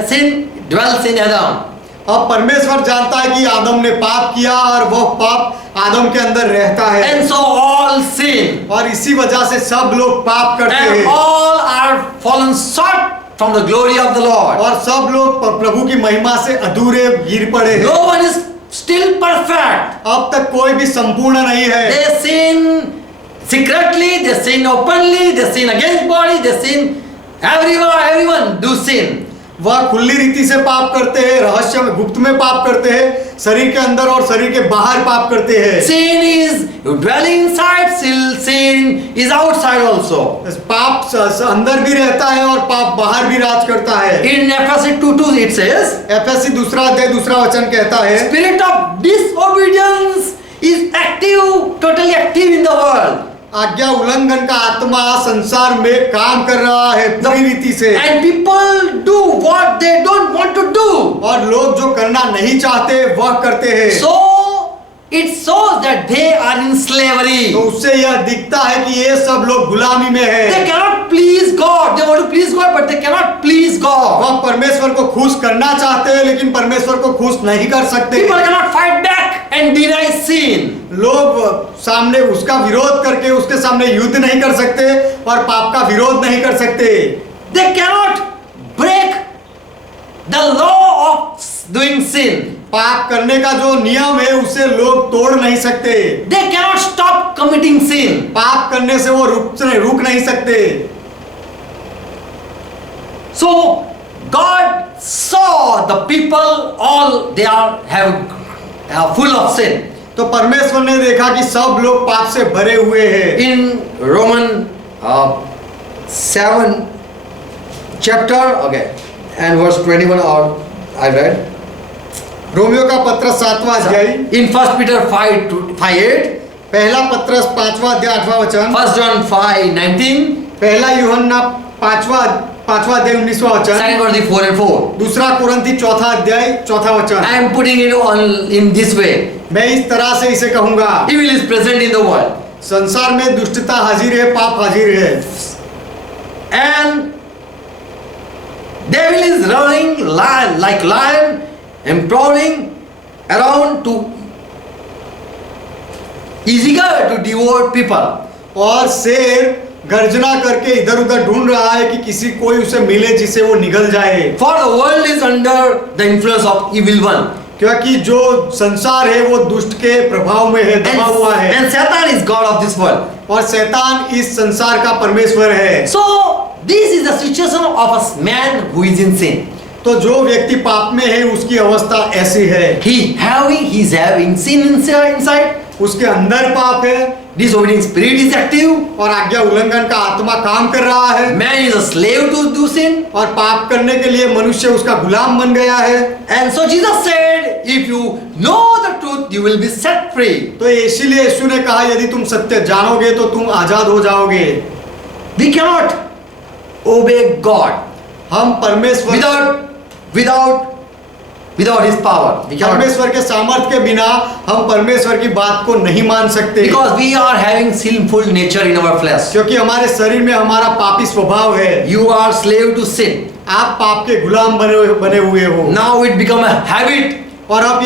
sin dwells in Adam. अब परमेश्वर जानता है कि आदम ने पाप किया और वह पाप आदम के अंदर रहता है, And so all sin. और इसी वजह से सब लोग पाप करते And हैं all are fallen short from the glory of the Lord. और सब लोग प्रभु की महिमा से अधूरे गिर पड़े हैं। No one is still perfect. अब तक कोई भी संपूर्ण नहीं है। They sin secretly, they sin openly, they sin against body, they sin everyone do sin. वह खुली रीति से पाप करते हैं, रहस्य में गुप्त में पाप करते हैं, शरीर के अंदर और शरीर के बाहर पाप करते हैं। Sin is dwelling inside, still sin is outside also. पाप अंदर भी रहता है और पाप बाहर भी राज करता है। In Ephesians 2:2 it says, FAC 2:2 कहता है, spirit of disobedience is active, totally active in the world. आज्ञा उल्लंघन का आत्मा संसार में काम कर रहा है पूरी रीति से, And people do what they don't want to do. और लोग जो करना नहीं चाहते वह करते हैं। So it shows that they are in slavery. तो उससे यह दिखता है कि ये सब लोग गुलामी में They है। cannot please God. They want to please God, but they cannot please God. वह परमेश्वर को खुश करना चाहते हैं लेकिन परमेश्वर को खुश नहीं कर सकते। People cannot fight back and deny sin. लोग सामने उसका विरोध करके उसके सामने युद्ध नहीं कर सकते और पाप का विरोध नहीं कर सकते। They cannot break the law of doing sin. पाप करने का जो नियम है उसे लोग तोड़ नहीं सकते। They cannot stop committing sin. पाप करने से वो रुक नहीं सकते। So God saw the people all they are full of sin. तो परमेश्वर ने देखा कि सब लोग पाप से भरे हुए हैं। In Roman 7 chapter, okay, and verse 21 I read. Romeo का पत्र 7वां अध्याय, In 1 Peter 5:8, पहला पत्र 5वां अध्याय 8वां वचन, 1 John 5:19, पहला यूहन्ना 5वां अध्याय 19वां वचन, 2 Corinthians 4:4. दूसरा कुरिन्थी 4वां अध्याय 4वां वचन। I am putting it on in this way. मैं इस तरह से इसे कहूंगा, Evil is present in the world, संसार में दुष्टता हाजिर है, पाप हाजिर है, and devil is running like lion and prowling around to is eager to devour people. और शेर गर्जना करके इधर उधर ढूंढ रहा है कि किसी कोई उसे मिले जिसे वो निगल जाए। For the world is under the influence of evil one. क्योंकि जो संसार है वो दुष्ट के प्रभाव में है, दबा हुआ है, And Satan is God of this world. और शैतान इस संसार का परमेश्वर है। So this is the situation of a man who is in sin. तो जो व्यक्ति पाप में है उसकी अवस्था ऐसी है, He is having sin inside. उसके अंदर पाप है, Disobedient spirit is active. और आज्ञा उल्लंघन का आत्मा काम कर रहा है, Man is a slave to do sin. और पाप करने के लिए मनुष्य उसका गुलाम बन गया है। And so Jesus said, if you know the truth, you will be set free. तो इसीलिए यीशु ने कहा यदि तुम सत्य जानोगे तो तुम आजाद हो जाओगे। We cannot obey God हम परमेश्वर without His power. We cannot, परमेश्वर के सामर्थ्य के बिना हम परमेश्वर की बात को नहीं मान सकते, because we are having sinful nature in our flesh. क्योंकि हमारे शरीर में हमारा पापी स्वभाव है। You are slave to sin. आप पाप के गुलाम बने हुए हो, Now it become a habit, और अब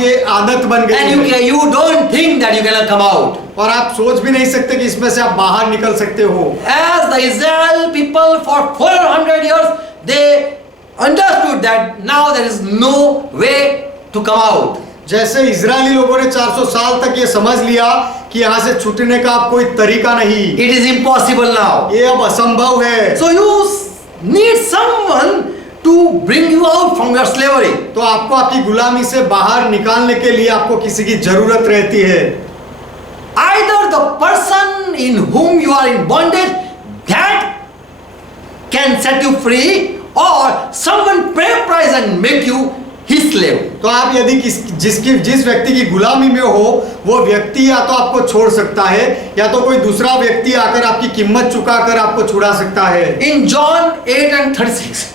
ये आदत बन गई and है, you don't think that you cannot come out. और आप सोच भी नहीं सकते कि इसमें से आप बाहर निकल सकते हो। As the Israel people for 400 years, they understood that now there is no way to come out. जैसे इजरायली लोगों ने 400 साल तक ये समझ लिया कि यहाँ से छूटने का अब कोई तरीका नहीं, It is impossible now. ये अब असंभव है। So you need someone to bring you out from your slavery. तो आपको आपकी गुलामी से बाहर निकालने के लिए आपको किसी की जरूरत रहती है। Either the person in whom you are in bondage that can set you free, or someone pay price and make you his slave. तो आप यदि जिस व्यक्ति की गुलामी में हो वो व्यक्ति या तो आपको छोड़ सकता है या तो कोई दूसरा व्यक्ति आकर आपकी कीमत चुकाकर आपको छुड़ा सकता है। In John 8:36.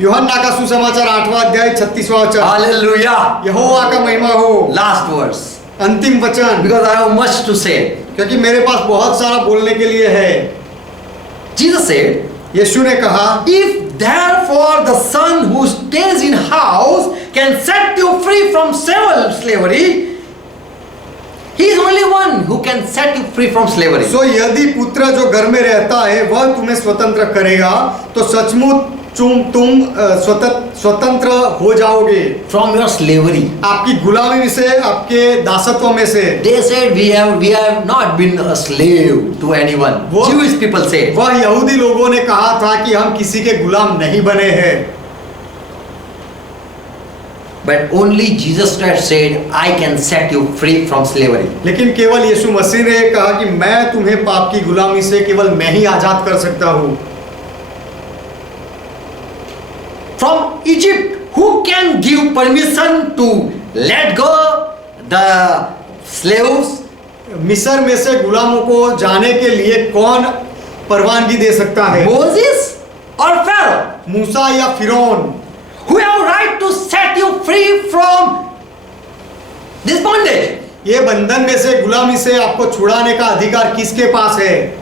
यूहन्ना का सुसमाचार 8वां अध्याय 36वां वचन। Hallelujah. यहोवा का महिमा हो। Last verse. अंतिम वचन, because I have much to say. क्योंकि मेरे पास बहुत सारा बोलने के लिए है। Jesus said, यीशु ने कहा, if therefore the son who stays in house can set you free from slavery, he is only one who can set you free from slavery. सो यदि पुत्र जो घर में रहता है वह तुम्हें स्वतंत्र करेगा, तो सचमुच तुम स्वतंत्र हो जाओगे From your slavery. आपकी गुलामी से, आपके दासत्व में से। They said we have not been a slave to anyone. वो- Jewish people said. वह यहूदी लोगों ने कहा था कि हम किसी के गुलाम नहीं बने हैं, But only Jesus Christ said, I can set you free from slavery. लेकिन केवल यीशु मसीह ने कहा कि मैं तुम्हें पाप की गुलामी से केवल मैं ही आजाद कर सकता हूँ। From Egypt, who can give permission to let go the slaves? मिस्र में से गुलामों को जाने के लिए कौन परवानगी दे सकता है? Moses or Pharaoh? मूसा या फिरौन? Who have right to set you free from this bondage? ये बंधन में से, गुलामी से आपको छुड़ाने का अधिकार किसके पास है?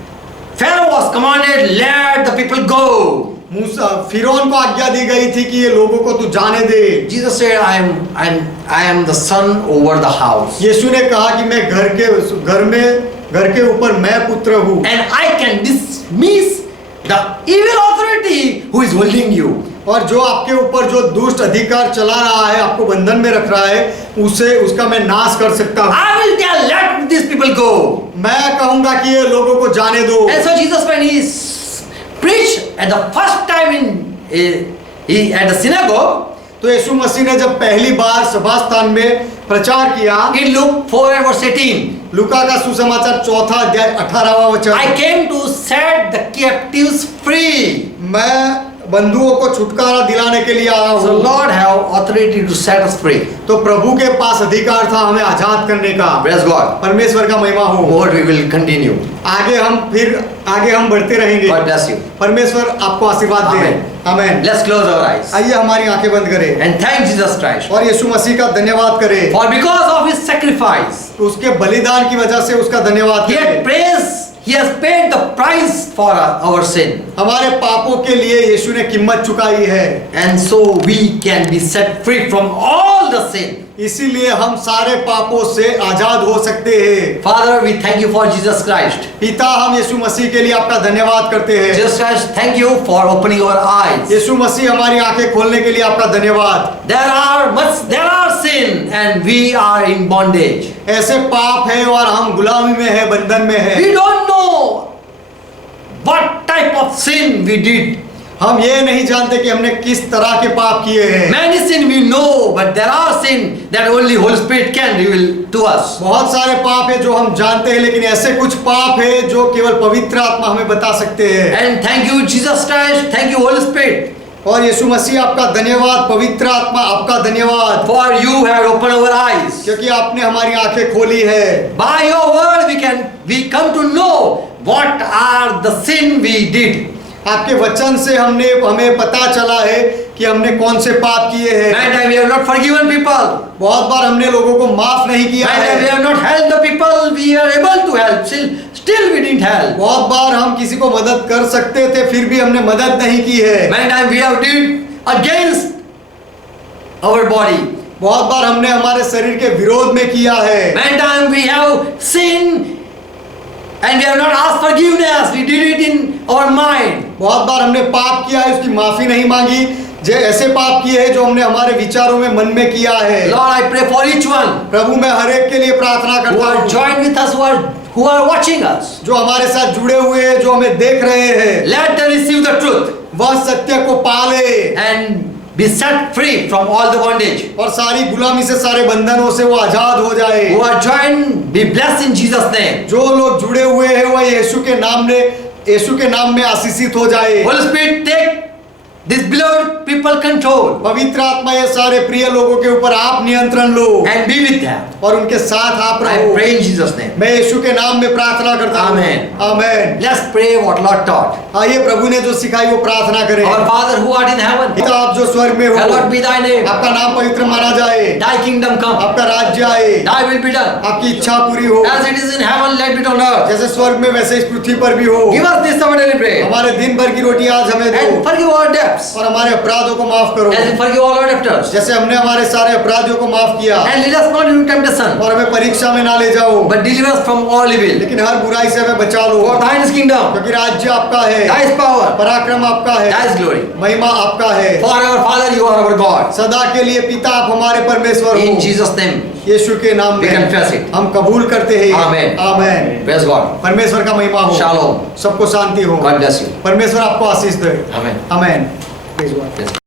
Pharaoh was commanded, let the people go. मूसा, फिरौन को आज्ञा दी गई थी कि ये लोगों को तू जाने दे। Jesus said, I am the son over the house. यीशु ने कहा कि मैं घर के ऊपर मैं पुत्र हूँ, And I can dismiss the evil authority who is holding you. और जो आपके ऊपर जो दुष्ट अधिकार चला रहा है, आपको बंधन में रख रहा है, उसका मैं नाश कर सकता हूँ। I will tell, let these people go. मैं कहूंगा कि ये लोगों को जाने दो। And so Jesus, when he preached at the first time at the synagogue, तो यीशु मसीह ने जब पहली बार सभा स्थान में प्रचार किया, in Luke 4:18, लूका का सुसमाचार 4 अध्याय 18वां वचन, I came to set the captives free. मैं बंधुओं को छुटकारा दिलाने के लिए आया So हूँ। Lord have authority to set us free. तो प्रभु के पास अधिकार था हमें आजाद करने का। Praise God. परमेश्वर का महिमा हो। More we will continue. आगे हम बढ़ते रहेंगे। God bless you. परमेश्वर आपको आशीर्वाद दे। Amen. Amen. Let's close our eyes आइए हमारी आंखें बंद करें and thank Jesus Christ. और यीशु मसीह का धन्यवाद करें। For because of his sacrifice, उसके बलिदान की वजह से उसका धन्यवाद he करें। he has paid the price for our sin. हमारे पापों के लिए यीशु ने कीमत चुकाई है, And so we can be set free from all the sin. इसीलिए हम सारे पापों से आजाद हो सकते हैं। Father, we thank you for Jesus Christ. पिता, हम यीशु मसीह के लिए आपका धन्यवाद करते हैं। Jesus Christ, thank you for opening our eyes. यीशु मसीह हमारी आंखें खोलने के लिए आपका धन्यवाद। There are sin and we are in bondage. ऐसे पाप है और हम गुलामी में है, बंधन में है। We don't know what type of sin we did. हम ये नहीं जानते कि हमने किस तरह के पाप किए हैं। Many sin we know, but there are sin that only Holy Spirit can reveal to us. बहुत सारे पाप है जो हम जानते हैं, लेकिन ऐसे कुछ पाप है जो केवल पवित्र आत्मा हमें बता सकते हैं। And thank you Jesus Christ, thank you Holy Spirit. और यीशु मसीह आपका धन्यवाद, पवित्र आत्मा आपका धन्यवाद, For you have opened our eyes. क्योंकि आपने हमारी आंखें खोली है। By your word we come to know what are the sin we did. आपके वचन से हमें पता चला है कि हमने कौन से पाप किए हैं। Many times we have not forgiven people. बहुत बार हमने लोगों को माफ नहीं किया Many times we है। have not helped the people we are able to help. Still we didn't help. बहुत बार हम किसी को मदद कर सकते थे, फिर भी हमने मदद नहीं की है। Many times we have did against our body. बहुत बार हमने हमारे शरीर के विरोध में किया है। Many times we have sinned and we have not asked forgiveness. We did it in our mind. बहुत बार हमने पाप किया है, उसकी माफी नहीं मांगी। ऐसे पाप किए हैं जो हमने हमारे विचारों में, मन में किया है। Lord, I pray for each one प्रभु, मैं हर एक के लिए प्रार्थना who करता are हूँ joined with us, who are watching us. जो हमारे साथ जुड़े हुए हैं, जो हमें देख रहे हैं। Let them receive the truth वह सत्य को पाले and be set free from all the bondage. और सारी गुलामी से, सारे बंधनों से वो आजाद हो जाए। Who are joined, be blessed in Jesus' name. जो लोग जुड़े हुए हैं वह यीशु के नाम में आशीषित हो जाए। Holy Spirit, take This beloved people control पवित्र आत्मा ये सारे प्रिय लोगों के ऊपर आप नियंत्रण लो and be with them. और उनके साथ आप I रहो। pray in Jesus' name. मैं यीशु के नाम में प्रार्थना करता हूँ। Amen. Amen. Let's pray what Lord taught. आइए प्रभु ने जो सिखाई वो प्रार्थना करें। Our Father who art in heaven, पिता आप जो स्वर्ग में हो, hallowed be thy name. आपका नाम पवित्र माना जाए, Thy kingdom come. आपका राज्य आए, Thy will be done. आपकी इच्छा पूरी हो, As it is in heaven, let it be on earth. जैसे स्वर्ग में वैसे इस पृथ्वी पर भी हो। Give us this our daily bread. हमारे दिन भर की रोटी आज हमें दो And forgive our debts. और हमारे अपराधों को माफ करो, As we forgive all our debtors. जैसे हमने हमारे सारे अपराधियों को माफ किया। And lead us not into temptation, और हमें परीक्षा में ना ले जाओ, but deliver us from all evil. लेकिन हर बुराई से हमें बचा लो, For thine is kingdom, क्योंकि राज्य आपका है, thy is power, पराक्रम आपका है, thy is glory. महिमा आपका है। For our Father, you are our God. सदा के लिए पिता आप हमारे परमेश्वर हो। In Jesus' name, यीशु के नाम we में confess it. हम कबूल करते हैं। Amen. आमेन। Praise God. परमेश्वर का महिमा हो, Shalom. सबको शांति हो, God bless you. परमेश्वर आपको आशीष दे। Amen. आमेन। Praise God. Yes.